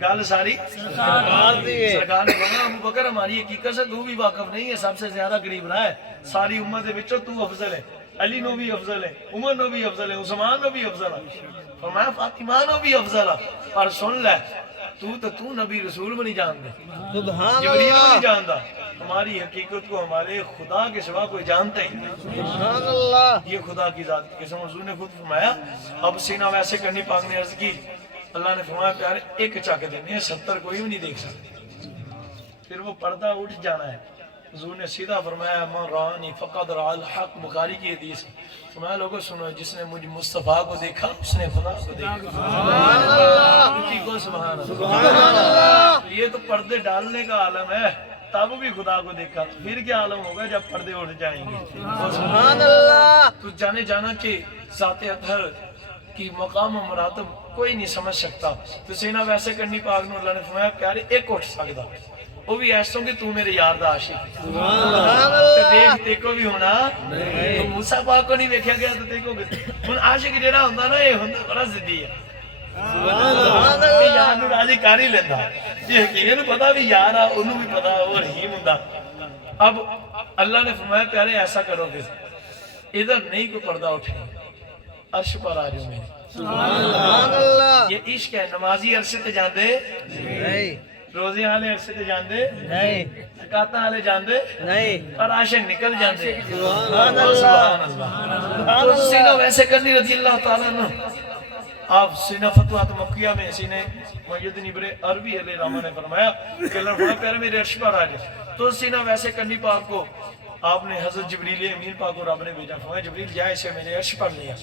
گل ساری سرکار نے فرمایا ابو بکر ہماری حقیقت سے تو بھی واقف نہیں ہے سب سے زیادہ قریب رہا ہے ساری امت دے وچوں تو افضل ہے. علی نو بھی افضل ہے عمر نو بھی افضل ہے عثمان نو بھی افضل ہے فرمایا فاطمہ نو بھی افضل ہے. پر سن لے تو نبی رسول بھی نہیں جانتے سبحان جبریل بھی نہیں اللہ جانتا. ہماری حقیقت کو ہمارے خدا کے سوا کوئی جانتا ہی نہیں. سبحان اللہ. یہ خدا کی ذات کی قسم حضور نے خود فرمایا. اب سینہ ویسے کرنی پاک نے عرض کی. اللہ نے فرمایا پیارے ایک چک دینے 70 کوئی بھی نہیں دیکھ سکتے. پھر وہ پردہ اٹھ جانا ہے. حضور نے سیدھا فرمایا من رانی فقد رأى الحق، بخاری کی حدیث. فرمایا لوگوں سنو، جس نے مجھ مصطفیٰ کو دیکھا اس نے خدا کو دیکھا. کسی کو سبحان اللہ. یہ تو پردے ڈالنے کا عالم ہے، تب بھی خدا کو دیکھا. تو پھر کیا عالم ہوگا جب پردے اٹھ جائیں گے. سبحان اللہ. تو جانے جانا کہ ذات اطہر کی مقام و مراتب کوئی نہیں سمجھ سکتا. تو سینہ ویسے کرنی پاک نو اللہ نے فرمایا پیارے ایک اٹھ سکتا، وہ بھی ایسوں کہ تو میرے یار دا عاشق. دیکھ تے کو بھی ہونا، تو موسیٰ پاک کو نہیں دیکھا گیا تو تے کو بھی. ہن عاشق جڑا ہوندا نا، یہ ہوندا بڑا ضدی ہے. یار نو راضی کر ہی لیندا. یہ حقیقت نو پتا بھی یار آ، انہوں بھی پتا وہ رحیم ہوندا. اب اللہ نے فرمایا پیارے ایسا کرو گے، ادھر نہیں کوئی پردہ اٹھے، عرش پر آ جاؤ میرے. سبحان اللہ. یہ عشق ہے. نمازی عرش تے جاندے نہیں روزے والے عرصے تے جاندے نہیں زکاتاں والے جاندے نہیں. اور عاشق نکل جاندے. سبحان اللہ. سبحان اللہ. تو سینہ ویسے کرنی رضی اللہ تعالیٰ عنہ، آپ سینہ فتوحات مکیہ میں سینہ محی ابن عربی علیہ الرحمہ نے فرمایا کہ اللہ فرمایا پیارے میرے عرش پر آ جائے. تو سینہ ویسے کرنی پاک کو آپ نے حضرت جبریل امین پاک کو رب نے بھیجا. فرمایا جبریل جائے اسے میرے عرش پر لیا.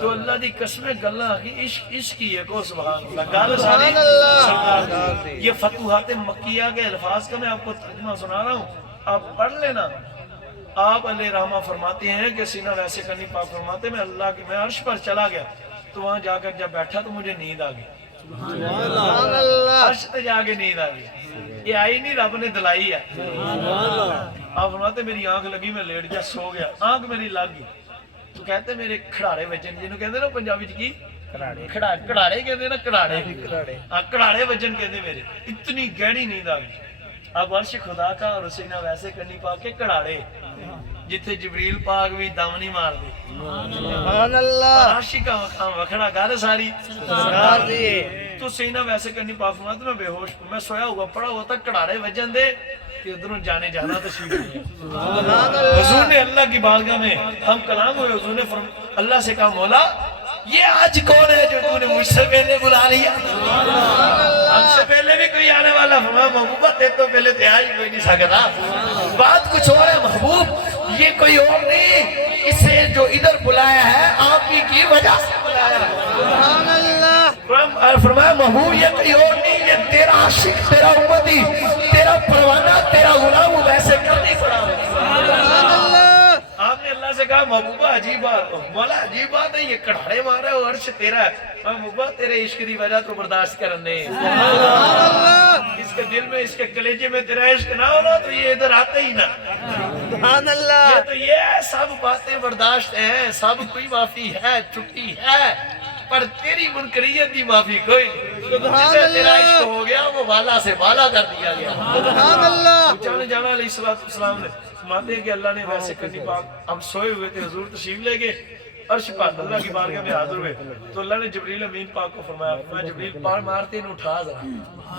تو اللہ دی قسم گلاں کی عشق کی ہے کو سبحان اللہ. گل ساری سرکار دی. یہ فتوحات مکیہ کے الفاظ کا میں آپ کو ترجمہ سنا رہا ہوں، آپ پڑھ لینا. آپ علیہ رحمہ فرماتے ہیں کہ سینہ ویسے کرنی پاک فرماتے میں اللہ کی میں عرش پر چلا گیا تو وہاں جا کر جب بیٹھا تو مجھے نیند آ گئی. سبحان اللہ. عرش تے جا کے نیند آ گئی. یہ آئی نہیں، رب نے دلائی ہے. آپ فرماتے میری آنکھ لگی، میں لیٹ گیا، سو گیا، آنکھ میری لگ گئی. تو کہتے میرے کھڑاڑے وجن، جنہوں کہتے نا پنجابی چ کی کھڑاڑے کہتے نا، کھڑاڑے وجن کہتے میرے. اتنی گہری نیند آ گئی. اب عرش خدا کا اور سینہ ویسے کرنی پاک کے کھڑاڑے جتھے جبریل پاک بھی دم نہیں مار دی. سبحان اللہ. عاشق کا مقام وکھڑا گل ساری سرکار دی. تو سینہ ویسے کرنی پاک فرمایا میں بے ہوش میں سویا ہوا پڑا ہوا تھا، کڑاڑے وجن دے کہ ادھروں جانے جانا تشریف نہیں ہے. سبحان اللہ. حضور نے اللہ کی بارگاہ میں ہم کلام ہوئے. حضور نے اللہ سے کہا مولا یہ آج کون ہے جو تو نے مجھ سے پہلے بلا لیا؟ ہم سے پہلے بھی کوئی آنے والا. فرمایا محبوبہ تیرے تو پہلے تو آ ہی کوئی نہیں سکتا. بات کچھ اور ہے محبوب، یہ کوئی اور نہیں، اسے جو ادھر بلایا ہے آپ ہی کی وجہ سے بلایا ہے. سبحان اللہ. فرمایا محبوب یہ کوئی اور نہیں، یہ تیرا عاشق، تیرا امتی، تیرا پروانہ، تیرا غلام ویسے کر نہیں پڑا. سبحان اللہ. آپ نے اللہ سے کہا محبوبہ عجیب بات، مولا عجیب بات ہے، یہ کڑھاڑے مارا ہے عرش تیرا ہے. محبوبہ تیرے عشق دی وجہ تو برداشت کرنے. سبحان اللہ. اس کے دل میں اس کے کلیجے میں تیرا عشق نہ ہونا تو یہ ادھر آتے ہی نہ. سبحان اللہ. یہ تو یہ سب باتیں برداشت ہیں، سب کوئی معافی ہے، چھٹی ہے، پر تیری منکریت دی معافی کوئی نہیں. جسے تیرا عشق ہو گیا وہ بالا سے بالا کر دیا گیا. سبحان اللہ. جانے جانا علیہ السلام نے فرماتے ہیں کہ اللہ نے ویسے کرنی پاک. ہم سوئے ہوئے تھے، حضور تشریف لے گئے عرش پر اللہ کی بارگاہ میں حاضر ہوئے تو اللہ نے جبریل امین پاک کو فرمایا میں جبریل پار مارتے انہوں اٹھا ذرا.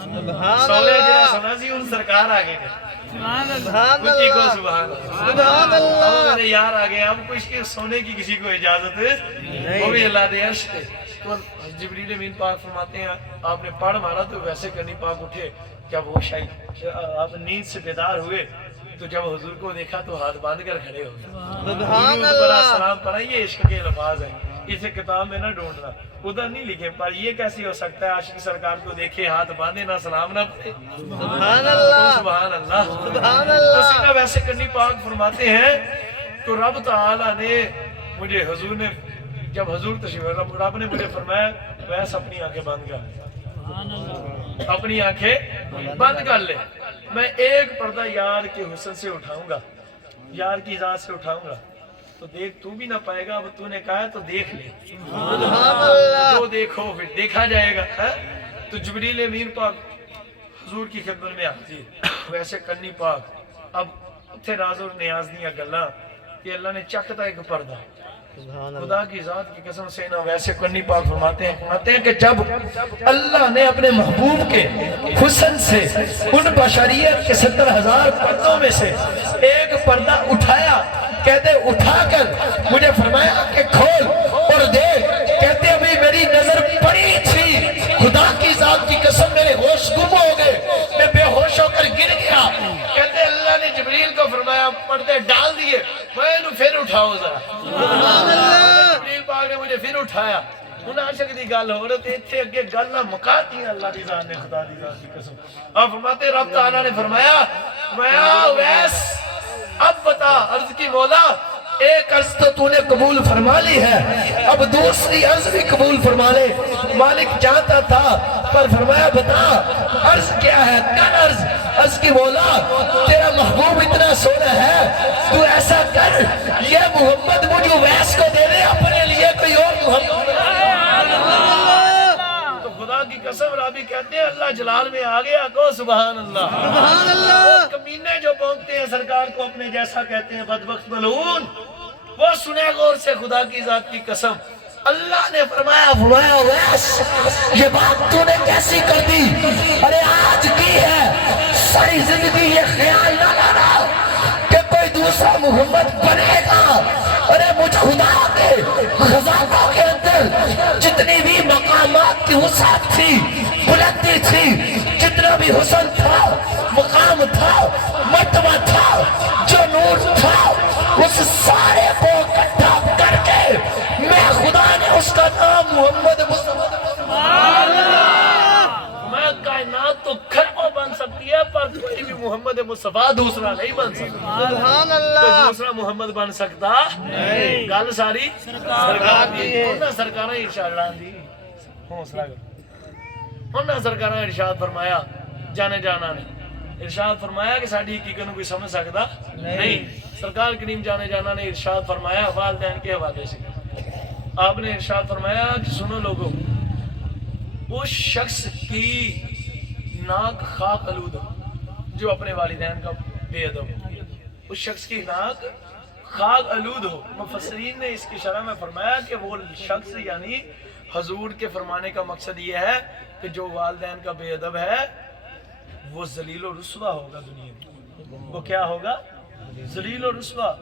سبحان سولے جڑا اللہ. سنا سی ان سرکار آگے گئے. سبحان کچھ کو اللہ. سبحان اللہ. سبحان اللہ. اب میرے یار آگے اب کچھ کے سونے کی کسی کو اجازت وہ بھی اللہ دے عرش تھے. تو جبریل امین پاک فرماتے ہیں آپ نے پڑھ مارا تو ویسے کرنی پاک اٹھے. جب وہ شاہی آپ نیند سے بیدار ہوئے تو جب حضور کو دیکھا تو ہاتھ باندھ کر کھڑے ہو گئے. سبحان حضور پر اللہ. سلام پڑھا. یہ عشق کے الفاظ ہیں، اسے کتاب میں نہ ڈھونڈنا، ادھر نہیں لکھے. پر یہ کیسی ہو سکتا ہے عاشق سرکار کو دیکھے ہاتھ باندھے نہ سلام نہ پڑھے. سبحان اللہ. سبحان اللہ. سبحان تو اللہ. سینہ ویسے کرنی پاک فرماتے ہیں تو رب تعالیٰ نے مجھے حضور نے جب حضور تشریف رب نے مجھے فرمایا ویسے اپنی آنکھیں بند کر، اپنی آنکھیں بند کر لے. میں ایک پردہ یار کے حسن سے اٹھاؤں گا، یار کی ذات سے اٹھاؤں گا تو دیکھ تو بھی نہ پائے گا. اب تو نے کہا ہے تو دیکھ لے. سبحان اللہ. جو دیکھو پھر دیکھا جائے گا. تو جبریل امین پاک حضور کی خدمت میں آتی ہے ویسے کرنی پاک. اب اتھے راز اور نیاز دیاں گلاں کہ اللہ نے چکتا ایک پردہ. خدا کی ذات کی قسم سے نہ ویسے کرنی پاک فرماتے ہیں کہ جب اللہ نے اپنے محبوب کے حسن سے ان بشریت کے 70,000 پردوں میں سے ایک پردہ اٹھایا، کہتے اٹھا کر مجھے فرمایا کہ کھول اور دیکھ. کہتے ابھی میری نظر پڑی تھی، خدا کی ذات کی قسم میرے ہوش گم ہو گئے، میں بے ہوش ہو کر پردے ڈال دیے، میں انہوں پھر اٹھاؤ ذرا، سبحان اللہ جبریل پاک نے مجھے پھر اٹھایا، انہاں عاشق دی گل ہو رہے تھے، اتھے اگے گل نہ مکا دیا اللہ دی ذات نے، خدا دی ذات کی قسم۔ اب فرماتے رب تعالیٰ نے فرمایا ویس اب بتا، عرض کی مولا ایک عرض تو نے قبول فرما لی ہے، اب دوسری عرض بھی قبول فرما لے۔ مالک چاہتا تھا پر فرمایا بتا عرض کیا ہے؟ کیا عرض کی مولا تیرا محبوب اتنا سونا ہے، تو ایسا کر یہ محمد مجھے ویس کو دے دے، اپنے لیے کوئی اور محمد۔ تو خدا کی قسم رابی کہتے ہیں اللہ جلال میں آ گیا، کو سبحان اللہ۔ سبحان اللہ وہ کمینے جو بونکتے ہیں سرکار کو اپنے جیسا کہتے ہیں بدبخت ملعون، وہ سنے غور سے خدا کی ذات کی قسم، اللہ نے فرمایا ویس یہ بات تو نے کیسی کر دی؟ ارے آج کی ہے، ساری زندگی یہ خیال نہ لانا کہ کوئی دوسرا محمد بنے گا۔ ارے مجھ خدا کے خزانوں کے اندر جتنی بھی مقامات کی وسعت تھی، بلندی تھی، جتنا بھی حسن تھا، مقام تھا، مرتبہ تھا، جو نور تھا، اس سارے کو اکٹھا کر کے میں خدا نے اس کا نام محمد مصطفیٰ۔ میں کائنات تو کھربوں بن سکتی ہے پر کوئی بھی محمد مصطفیٰ دوسرا نہیں بن سکتا، سبحان کوئی اللہ دوسرا محمد بن سکتا نہیں۔ گل ساری سرکار دی، انہاں سرکاراں انشاءاللہ دی حوصلہ کرو، انہاں سرکاراں ارشاد فرمایا، جانے جانا نے ارشاد فرمایا کہ ساڈی حقیقت نوں کوئی سمجھ سکتا نہیں۔ سرکار کریم جانے جانا نے ارشاد فرمایا والدین کے حوالے سے، آپ نے ارشاد فرمایا کہ سنو لوگوں، اس شخص کی ناک خاک آلود ہو جو اپنے والدین کا بے ادب ہو، اس شخص کی ناک خاک آلود ہو۔ مفسرین نے اس کی شرح میں فرمایا کہ وہ شخص یعنی حضور کے فرمانے کا مقصد یہ ہے کہ جو والدین کا بے ادب ہے وہ ذلیل و رسوا ہوگا دنیا میں۔ وہ کیا ہوگا؟ ذلیل و رسوا۔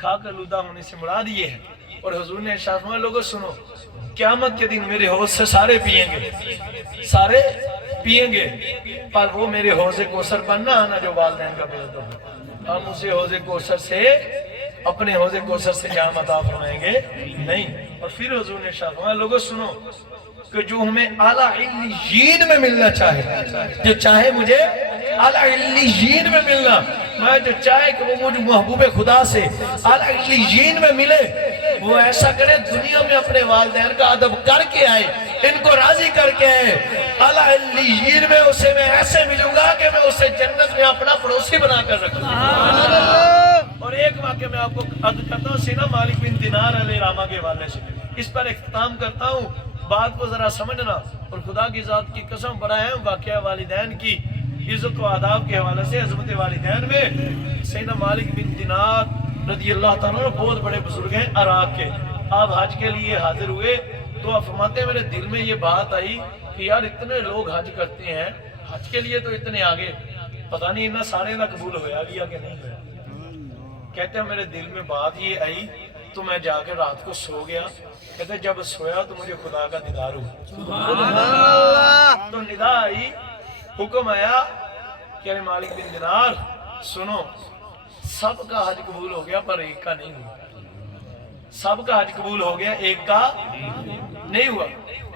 خاک آلودہ ہونے سے مراد یہ ہے۔ اور حضور نے ارشاد فرمایا لوگوں سنو، قیامت کے دن میرے حوض سے سارے پیئیں گے، سارے پیئیں گے، پر وہ میرے حوض کوثر پر نہ آنا جو والدین کا بے ادب ہو۔ ہم اسے حوض کوثر سے، اپنے حوض کوثر سے جام عطا فرمائیں گے نہیں۔ اور پھر حضور نے ارشاد فرمایا لوگوں سنو کہ جو ہمیں اعلیٰ علیین میں ملنا چاہے، جو چاہے مجھے اعلیٰ علیین میں ملنا، میں جو چاہے کہ وہ مجھے محبوب خدا سے اعلیٰ علیین میں ملے، وہ ایسا کرے دنیا میں اپنے والدین کا ادب کر کے آئے، ان کو راضی کر کے آئے، اعلیٰ علیین میں اسے میں ایسے ملوں گا کہ میں اسے جنت میں اپنا پڑوسی بنا کر رکھوں۔ اور ایک واقعہ میں آپ کو عرض کرتا ہوں سینا مالک بن دینار علیہ رحمہ کے حوالے سے، اس پر اختتام کرتا ہوں، بات کو ذرا سمجھنا۔ اور خدا کی ذات کی قسم بڑا ہے واقعہ والدین کی عزت و آداب کے حوالے سے، عظمت والدین میں سیدنا مالک بن دینار رضی اللہ تعالیٰ بہت بڑے بزرگ ہیں عراق کے، آپ حج کے لیے حاضر ہوئے تو آپ فرماتے ہیں میرے دل میں یہ بات آئی کہ یار اتنے لوگ حج کرتے ہیں، حج کے لیے تو اتنے آگے، پتہ نہیں انہاں سارے نہ قبول ہویا گیا کہ نہیں ہویا۔ کہتے ہیں میرے دل میں بات یہ آئی تو میں جا کے رات کو سو گیا، کہتے جب سویا تو مجھے خدا کا دیدار ہوا، تو ندا آئی، حکم آیا کہ ارے مالک بن دینار سنو، سب کا حج قبول ہو گیا پر ایک کا نہیں ہوا، سب کا حج قبول ہو گیا ایک کا نہیں ہوا۔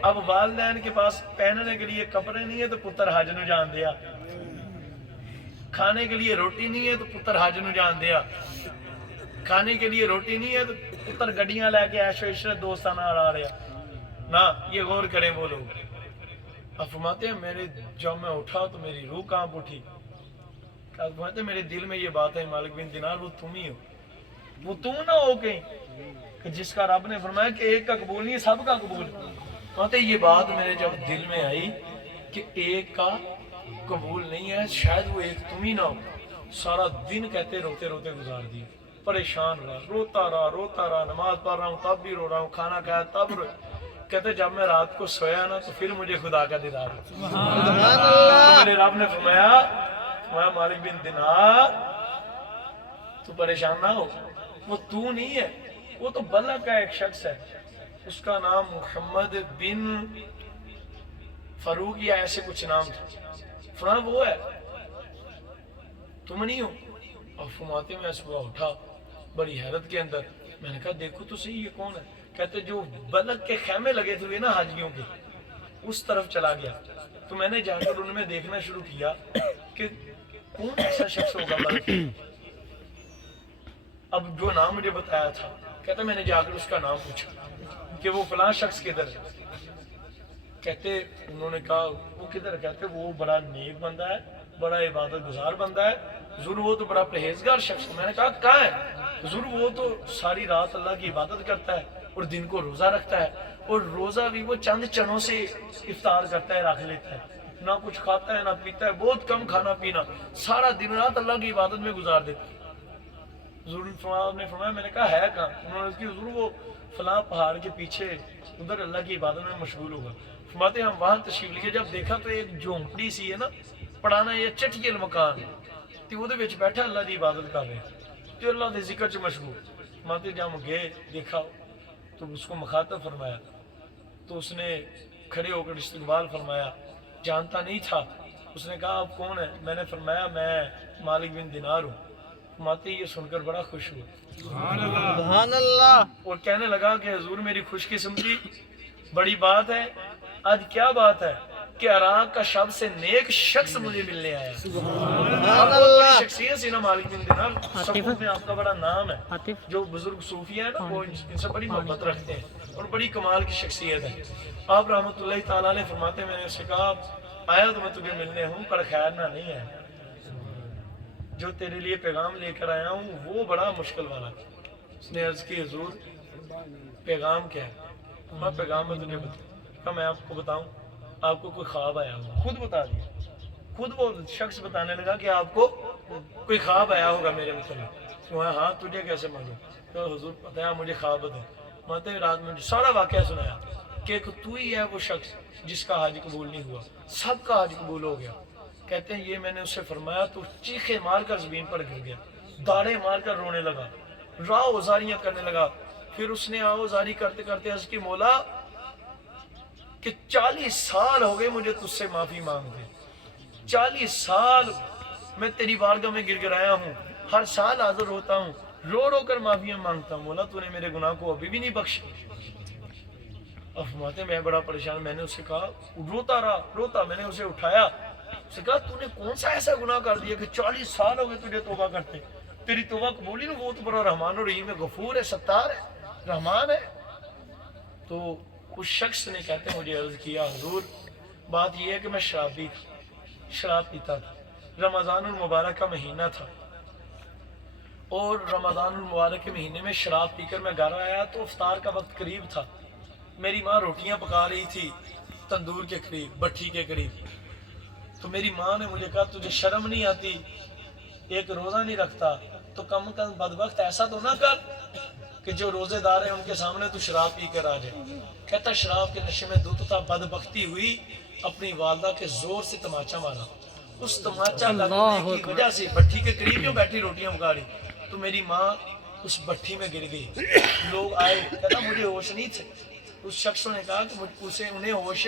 اب والدین کے پاس پہننے کے لیے کپڑے نہیں ہے تو پتر حج نو جان دیا، کھانے کے لیے روٹی نہیں ہے تو پتر حج نو جان دیا، کھانے کے لیے روٹی نہیں ہے تو پتر گڈیاں لے کے عیش و عشرت دوستانہ آ رہا نہ، یہ غور کریں وہ لوگ۔ اب فرماتے ہیں میرے جب میں اٹھا تو میری روح کانپ اٹھی، فرماتے ہیں میرے دل میں یہ بات ہے مالک بن دینار وہ تم ہی ہو، وہ تم نہ ہو کہیں کہ جس کا رب نے فرمایا کہ ایک کا قبول نہیں سب کا قبول۔ فرماتے ہیں یہ بات میرے جب دل میں آئی کہ ایک کا قبول نہیں ہے، شاید وہ ایک تم ہی نہ ہو، سارا دن کہتے روتے روتے گزار دی، پریشان رہا، روتا رہا، نماز پڑھ رہا ہوں تب بھی رو رہا ہوں، کھانا کھایا تب رو۔ کہتے جب میں رات کو سویا نا تو پھر مجھے خدا کا دیدار ہوا، تو میرے رب نے فرمایا مالک بن دینار تو پریشان نہ ہو، وہ تو نہیں ہے، وہ تو بلہ کا ایک شخص ہے، اس کا نام محمد بن فاروق یا ایسے کچھ نام تھا، فرمایا وہ ہے، تم نہیں ہو۔ اور فرماتے میں صبح اٹھا بڑی حیرت کے اندر، میں نے کہا دیکھو تو صحیح یہ کون ہے؟ کہتے جو بلک کے خیمے لگے تھے نا حاجیوں کے، اس طرف چلا گیا، تو میں نے جا کر ان میں دیکھنا شروع کیا کہ کون ایسا شخص ہوگا بلک۔ اب جو نام مجھے بتایا تھا، کہتے میں نے جا کر اس کا نام پوچھا کہ وہ فلاں شخص کدھر ہے؟ کہتے انہوں نے کہا وہ کدھر؟ کہتے وہ بڑا نیک بندہ ہے، بڑا عبادت گزار بندہ ہے حضور، وہ تو بڑا پرہیزگار شخص ہے۔ میں نے کہا کہاں ہے حضور؟ وہ تو ساری رات اللہ کی عبادت کرتا ہے اور دن کو روزہ رکھتا ہے، اور روزہ بھی وہ چند چنوں سے افطار کرتا ہے، رکھ لیتا ہے، نہ کچھ کھاتا ہے نہ پیتا ہے، بہت کم کھانا پینا، سارا دن رات اللہ کی عبادت میں گزار دیتا ہے۔ حضور نے فرمایا، میں نے کہا ہے کہاں؟ انہوں نے کہا حضور وہ فلاں پہاڑ کے پیچھے ادھر اللہ کی عبادت میں مشغول ہوگا۔ فرماتے ہیں ہم وہاں تشریف لیے، جب دیکھا تو ایک جھونپڑی سی ہے نا، پڑانا یہ چٹیل مکان تے وہ دے وچ بیٹھا اللہ دی عبادت کر رہے تے اللہ دے ذکر چ مشغول۔ فرماتے جب ہم گئے دیکھا تو اس کو مخاطب فرمایا، تو اس نے کھڑے ہو کر استقبال فرمایا، جانتا نہیں تھا۔ اس نے کہا آپ کون ہیں؟ میں نے فرمایا میں مالک بن دینار ہوں۔ فرماتے یہ سن کر بڑا خوش ہوا سبحان اللہ. اور کہنے لگا کہ حضور میری خوش قسمتی بڑی بات ہے، آج کیا بات ہے کہ عراق کا سب سے نیک شخص مجھے ملنے آیا۔ سبحان بڑی اللہ. شخصیت سی نا مالک بن دینار، صفوف میں آپ کا بڑا نام ہے۔ عاطف جو بزرگ صوفی ہیں نا وہ ان سے بڑی محبت رکھتے ہیں اور بڑی کمال کی شخصیت ہے۔ آپ رحمۃ اللہ تعالیٰ علیہ فرماتے ہیں میں نے اسے کہا آیا تو میں تجھے ملنے ہوں پر خیر نہ نہیں ہے، جو تیرے لیے پیغام لے کر آیا ہوں وہ بڑا مشکل والا ہے۔ اس نے عرض کی حضور پیغام کیا ہے؟ میں پیغام میں تجھے بتا، میں آپ کو بتاؤں آپ کو کوئی خواب آیا ہوگا، خود بتا دیا، خود وہ شخص بتانے لگا کہ آپ کو کوئی خواب آیا ہوگا میرے متعلق۔ ہاں تجھے کیسے معلوم؟ تو حضور بتایا مجھے خواب ہے، ماتے رات میں سارا واقعہ سنایا کہ تو ہی ہے وہ شخص جس کا حج قبول نہیں ہوا، سب کا حج قبول ہو گیا۔ کہتے ہیں یہ میں نے اسے فرمایا تو چیخے مار کر زمین پر گر گیا، داڑے مار کر رونے لگا، راہ اوزاریاں کرنے لگا۔ پھر اس نے آوازاری کرتے کرتے عرض کی مولا کہ 40 سال ہو گئے مجھے تجھ سے معافی مانگتے، 40 سال میں تیری بارگاہ میں گر گرایا ہوں، ہر سال حاضر ہوتا ہوں، رو رو کر معافیاں مانگتا ہوں، مولا تو نے میرے گناہ کو ابھی بھی نہیں بخشا۔ اب فرماتے میں بڑا پریشان، میں نے اسے کہا روتا رہا روتا، میں نے اسے اٹھایا، اسے کہا تو نے کون سا ایسا گناہ کر دیا کہ 40 سال ہو گئے تجھے توبہ کرتے، تیری توبہ قبولی نا، وہ تو بڑا رحمان الرحیم ہے، غفور ہے، ستار ہے، رحمان ہے۔ تو اس شخص نے کہتے ہیں مجھے عرض کیا حضور بات یہ ہے کہ میں شرابی تھا، شراب پیتا تھا، رمضان المبارک کا مہینہ تھا، اور رمضان المبارک کے مہینے میں شراب پی کر میں گھر آیا تو افطار کا وقت قریب تھا، میری ماں روٹیاں پکا رہی تھی تندور کے قریب، بٹھی کے قریب، تو میری ماں نے مجھے کہا تجھے شرم نہیں آتی، ایک روزہ نہیں رکھتا تو کم کم بدبخت ایسا تو نہ کر کہ جو روزے دار ہیں ان کے سامنے تو شراب پی کر آ جائے۔ کہتا شراب کے نشے میں دھت تھا، بدبختی ہوئی، اپنی والدہ کے زور سے تماچا مارا، اس تماچا لگنے کی وجہ سے بٹھی کے قریب جو بیٹھی روٹیاں پکا رہی تو میری ماں اس بٹھی میں گر گئی، لوگ آئے، کہتا مجھے ہوش نہیں تھے، اس شخص نے کہا کہ انہیں ہوش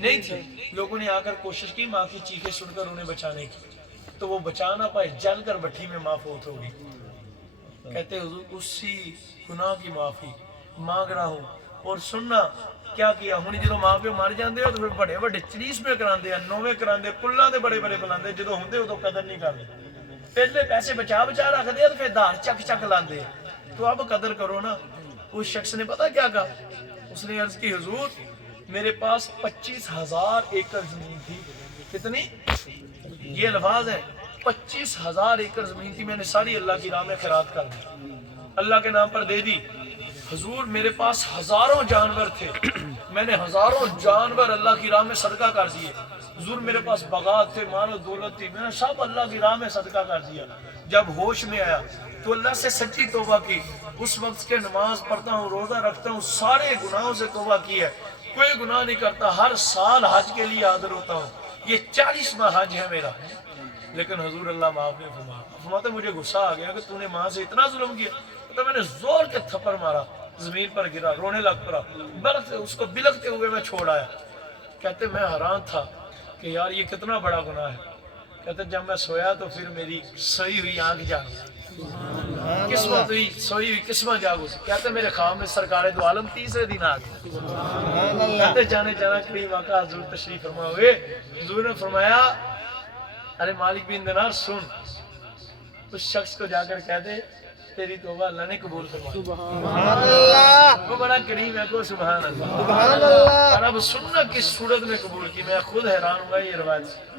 نہیں تھی، لوگوں نے آ کر کوشش کی ماں کی چیخیں سن کر انہیں بچانے کی تو وہ بچا نہ پائے، جل کر بٹھی میں ماں فوت ہو گئی۔ کہتے حضور اسی گناہ کی معافی مانگ رہا ہوں، اور سننا کیا کیا ہوں جدو ماں پیو مر جاندے ہو تو پھر بڑے بڑے چلیس میں کراندے ہیں، نوے کراندے، پلاں دے بڑے بڑے بلاندے، جدو ہوندے ہو تو قدر نہیں کردے، پہلے پیسے بچا بچا رکھتے ہیں تو پھر دھار چک چک لاندے ہیں، تو اب قدر کرو نا۔ اس شخص نے پتا کیا کہا؟ اس نے عرض کی حضور میرے پاس 25,000 ایکڑ زمین تھی، کتنی؟ یہ الفاظ ہے 25,000 ایکڑ زمین تھی، میں نے ساری اللہ کی راہ میں خیرات کر دی، اللہ کے نام پر دے دی۔ حضور میرے پاس ہزاروں جانور تھے، میں نے ہزاروں جانور اللہ کی راہ میں صدقہ کر دیے۔ حضور میرے پاس باغات تھے، مال و دولت تھی، میں نے سب اللہ کی راہ میں صدقہ کر دیا۔ جب ہوش میں آیا تو اللہ سے سچی توبہ کی، اس وقت کے نماز پڑھتا ہوں، روزہ رکھتا ہوں، سارے گناہوں سے توبہ کی ہے، کوئی گناہ نہیں کرتا، ہر سال حج کے لیے حاضر ہوتا ہوں، یہ 40واں حج ہے میرا۔ لیکن حضور اللہ معاف نے فرماتا مجھے غصہ آ گیا کہ تو نے ماں سے اتنا ظلم کیا، تو میں نے زور کے تھپڑ مارا، زمین پر گرا، رونے لگ پڑا، بلکہ اس کو بلکتے ہوئے میں چھوڑ آیا۔ کہتے میں حیران تھا کہ یار یہ کتنا بڑا گناہ ہے، کہتے جب میں سویا تو پھر میری سوئی ہوئی آنکھ جاگ گئی، قسمت ہوئی سوئی ہوئی قسمت جاگو سی۔ کہتے میرے خواب میں سرکار دو عالم تیسرے دن آ گئے۔ کہتے جانے جانا کریم آقا حضور تشریف فرما ہوئے، حضور نے فرمایا ارے مالک بن دینار سن، اس شخص کو جا کر کہہ دے تیری توبہ اللہ نے قبول فرمائی۔ سبحان اللہ وہ بڑا کریم ہے، کو سبحان اللہ۔ سبحان اللہ اور اب سننا کس صورت میں قبول کی، میں خود حیران ہوں گا یہ روایت سے۔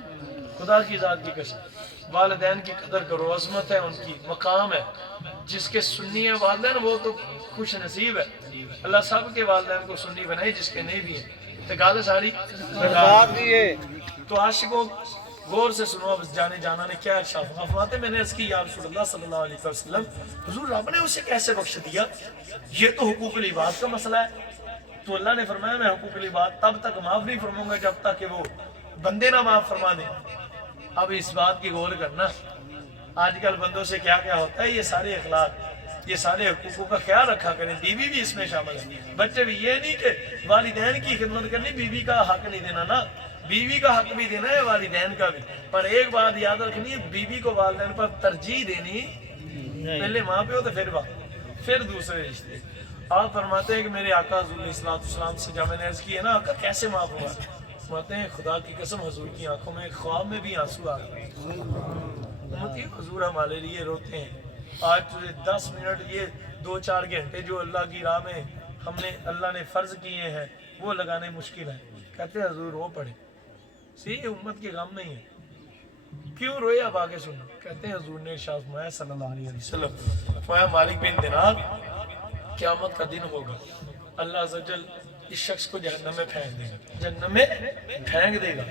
خدا کی ذات کی قسم، والدین کی قدر کرو، عظمت ہے ان کی، مقام ہے۔ جس کے سنی ہے والدین وہ تو خوش نصیب ہے، اللہ سب کے والدین کو سنی بنائے، جس کے نہیں بھی ہیں۔ تو گال ساری بات دیے تو عاشقوں غور سے سنو، اب جانے جانا نے کیا ارشاد فرمایا۔ فرماتے میں نے عرض کی یا رسول اللہ صلی اللہ علیہ وسلم، حضور رب نے اسے کیسے بخش دیا؟ یہ تو حقوق العباد کا مسئلہ ہے۔ تو اللہ نے فرمایا میں حقوق العباد تب تک معاف نہیں فرماؤں گا جب تک کہ وہ بندے نہ معاف فرما دیں۔ اب اس بات کی غور کرنا، آج کل بندوں سے کیا کیا ہوتا ہے، یہ سارے اخلاق، یہ سارے حقوقوں کا خیال رکھا کریں، بیوی بھی اس میں شامل ہے، بچے بھی۔ یہ نہیں کہ والدین کی خدمت کرنی، بیوی کا حق نہیں دینا نا، بیوی کا حق بھی دینا ہے والدین کا بھی، پر ایک بات یاد رکھنی ہے، بیوی کو والدین پر ترجیح دینی، پہلے ماں پہ ہو تو پھر باپ، پھر دوسرے رشتے۔ آپ فرماتے ہیں کہ میرے آقا حضور علیہ السلام سے جب میں نے عرض کی ہے نا آقا کیسے معاف ہوا، فرماتے ہیں خدا کی قسم حضور کی آنکھوں میں خواب میں بھی آنسو آ گئے، حضور ہمارے لیے روتے ہیں۔ آج تجھے 10 منٹ یہ 2-4 گھنٹے جو اللہ کی راہ میں ہم نے اللہ نے فرض کیے ہیں وہ لگانے مشکل ہے، کہتے ہیں حضور رو پڑے، یہ امت کے غم نہیں ہے، کیوں روئے؟ اب آگے سنو، کہتے ہیں حضور نے ارشاد فرمایا صلی اللہ علیہ وسلم، فرمایا مالک بن دینار قیامت کا دن ہوگا، اللہ عز و جل اس شخص کو جہنم میں پھینک دے گا، جہنم میں پھینک دے گا،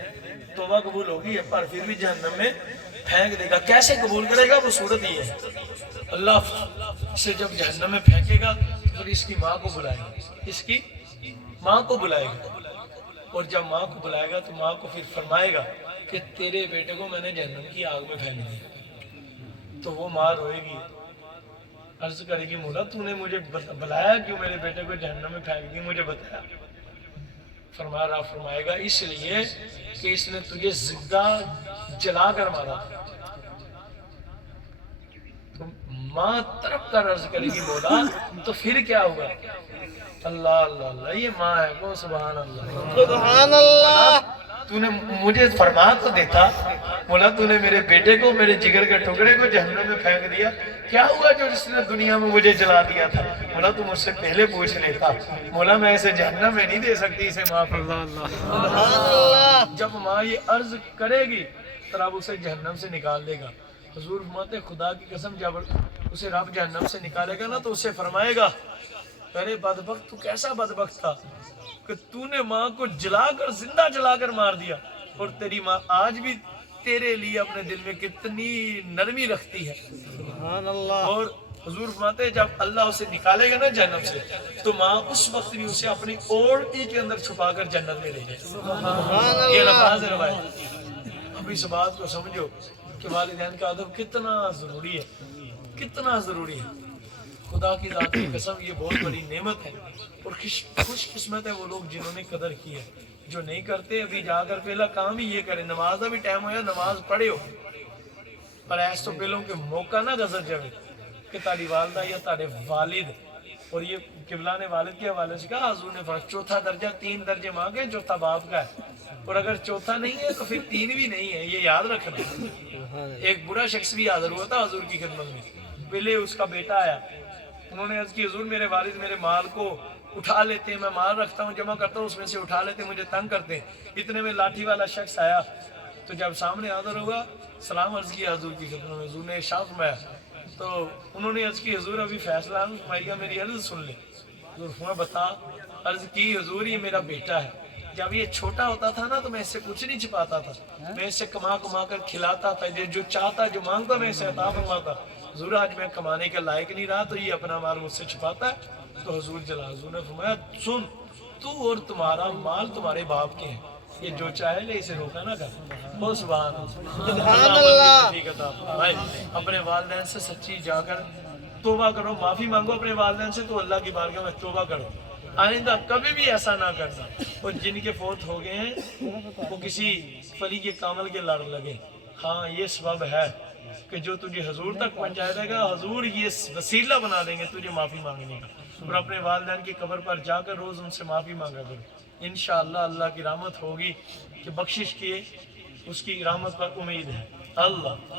توبہ قبول ہوگی پر پھر بھی جہنم میں پھینک دے گا۔ کیسے قبول کرے گا؟ وہ صورت یہ ہے، اللہ اسے جب جہنم میں پھینکے گا پھر اس کی ماں کو بلائے گا، اس کی ماں کو بلائے گا، اور جب ماں کو بلائے گا تو ماں کو پھر فرمائے گا کہ تیرے بیٹے کو میں نے جہنم کی آگ میں پھینک دیا۔ تو وہ ماں روئے گی، عرض کرے گی مولا تو نے مجھے بلایا کیوں میرے بیٹے کو جہنم میں پھینک دی، مجھے بتایا۔ فرمائے گا اس لیے کہ اس نے تجھے زندہ جلا کر مارا۔ تو ماں طرف کر عرض کرے گی مولا تو پھر کیا ہوگا؟ اللہ اللہ اللہ، یہ ماں ہے کو سبحان اللہ۔ سبحان اللہ تو نے مجھے فرما تو دیتا مولا، تو نے میرے بیٹے کو میرے جگر کے ٹکڑے کو جہنم میں پھینک دیا، کیا ہوا جو جس نے دنیا میں مجھے جلا دیا تھا؟ مولا تو مجھ سے پہلے پوچھ لیتا، مولا میں اسے جہنم میں نہیں دے سکتی، اسے معاف فرما اللہ۔ سبحان اللہ جب ماں یہ عرض کرے گی تو رب اسے جہنم سے نکال دے گا۔ حضور فرماتے خدا کی قسم جب اسے رب جہنم سے نکالے گا نا تو اسے فرمائے گا ارے بدبخت تو کیسا بدبخت تھا کہ تو نے ماں کو جلا کر زندہ جلا کر مار دیا، اور تیری ماں آج بھی تیرے لیے اپنے دل میں کتنی نرمی رکھتی ہے۔ سبحان اللہ اور حضور فرماتے ہیں جب اللہ اسے نکالے گا نا جہنم سے تو ماں اس وقت بھی اسے اپنی اوڑھنی کے اندر چھپا کر جنت میں لے جائے۔ سبحان یہ اللہ نماز روایت۔ اب اس بات کو سمجھو کہ والدین کا ادب کتنا ضروری ہے، کتنا ضروری ہے۔ خدا کی ذات کی قسم یہ بہت بڑی نعمت ہے، اور خوش قسمت ہے وہ لوگ جنہوں نے قدر کی ہے۔ جو نہیں کرتے ابھی جا کر پہلا کام ہی یہ کرے، نماز کا بھی ٹائم ہویا نماز پڑھے ہو، پر ایسا تو پہلوں کے موقع نہ گزر جائے کہ تاری والدہ یا تارے والد، اور یہ قبلہ نے والد کے حوالے سے کہا حضور نے فرق چوتھا درجہ 3 درجے مانگے، چوتھا باپ کا ہے، اور اگر چوتھا نہیں ہے تو پھر 3 بھی نہیں ہے، یہ یاد رکھنا۔ ایک برا شخص بھی حاضر ہوا تھا حضور کی خدمت میں، پہلے اس کا بیٹا آیا، انہوں نے عرض کی حضور میرے والد میرے مال کو اٹھا لیتے ہیں، میں مال رکھتا ہوں جمع کرتا ہوں، اس میں سے اٹھا لیتے ہیں، مجھے تنگ کرتے ہیں۔ اتنے میں لاٹھی والا شخص آیا تو جب سامنے حاضر ہوا سلام عرض کیا حضور کی خدمت میں، حضور نے ارشاد فرمایا، تو انہوں نے عرض کی حضور ابھی فیصلہ فرمائیے، میری عرض سن لیں۔ حضور فرمایا بتا، عرض کی حضور یہ میرا بیٹا ہے، جب یہ چھوٹا ہوتا تھا نا تو میں اس سے کچھ نہیں چھپاتا تھا، میں اس سے کما کر کھلاتا تھا، جو چاہتا جو مانگتا میں اسے عطا فرماتا۔ حضور آج میں کمانے کے لائق نہیں رہا تو یہ اپنا مال مجھ سے چھپاتا ہے، تو حضور جلا حضور نے فرمایا سن، تو اور تمہارا مال تمہارے باپ کے ہیں، یہ جو چاہے لے اسے روکا نہ کر۔ وہ سبحان اللہ۔ اپنے والدین سے سچی جا کر توبہ کرو، معافی مانگو اپنے والدین سے، تو اللہ کی بارگاہ میں توبہ کرو، آئندہ کبھی بھی ایسا نہ کرنا۔ اور جن کے فوت ہو گئے ہیں وہ کسی فلی کے کامل کے لڑ لگے، ہاں یہ سبب ہے کہ جو تجھے حضور تک پہنچایا جائے گا، حضور یہ وسیلہ بنا دیں گے تجھے معافی مانگنے کا، اور اپنے والدین کی قبر پر جا کر روز ان سے معافی مانگا کرو، انشاءاللہ اللہ کی رحمت ہوگی کہ بخشش کیے اس کی رحمت پر امید ہے۔ اللہ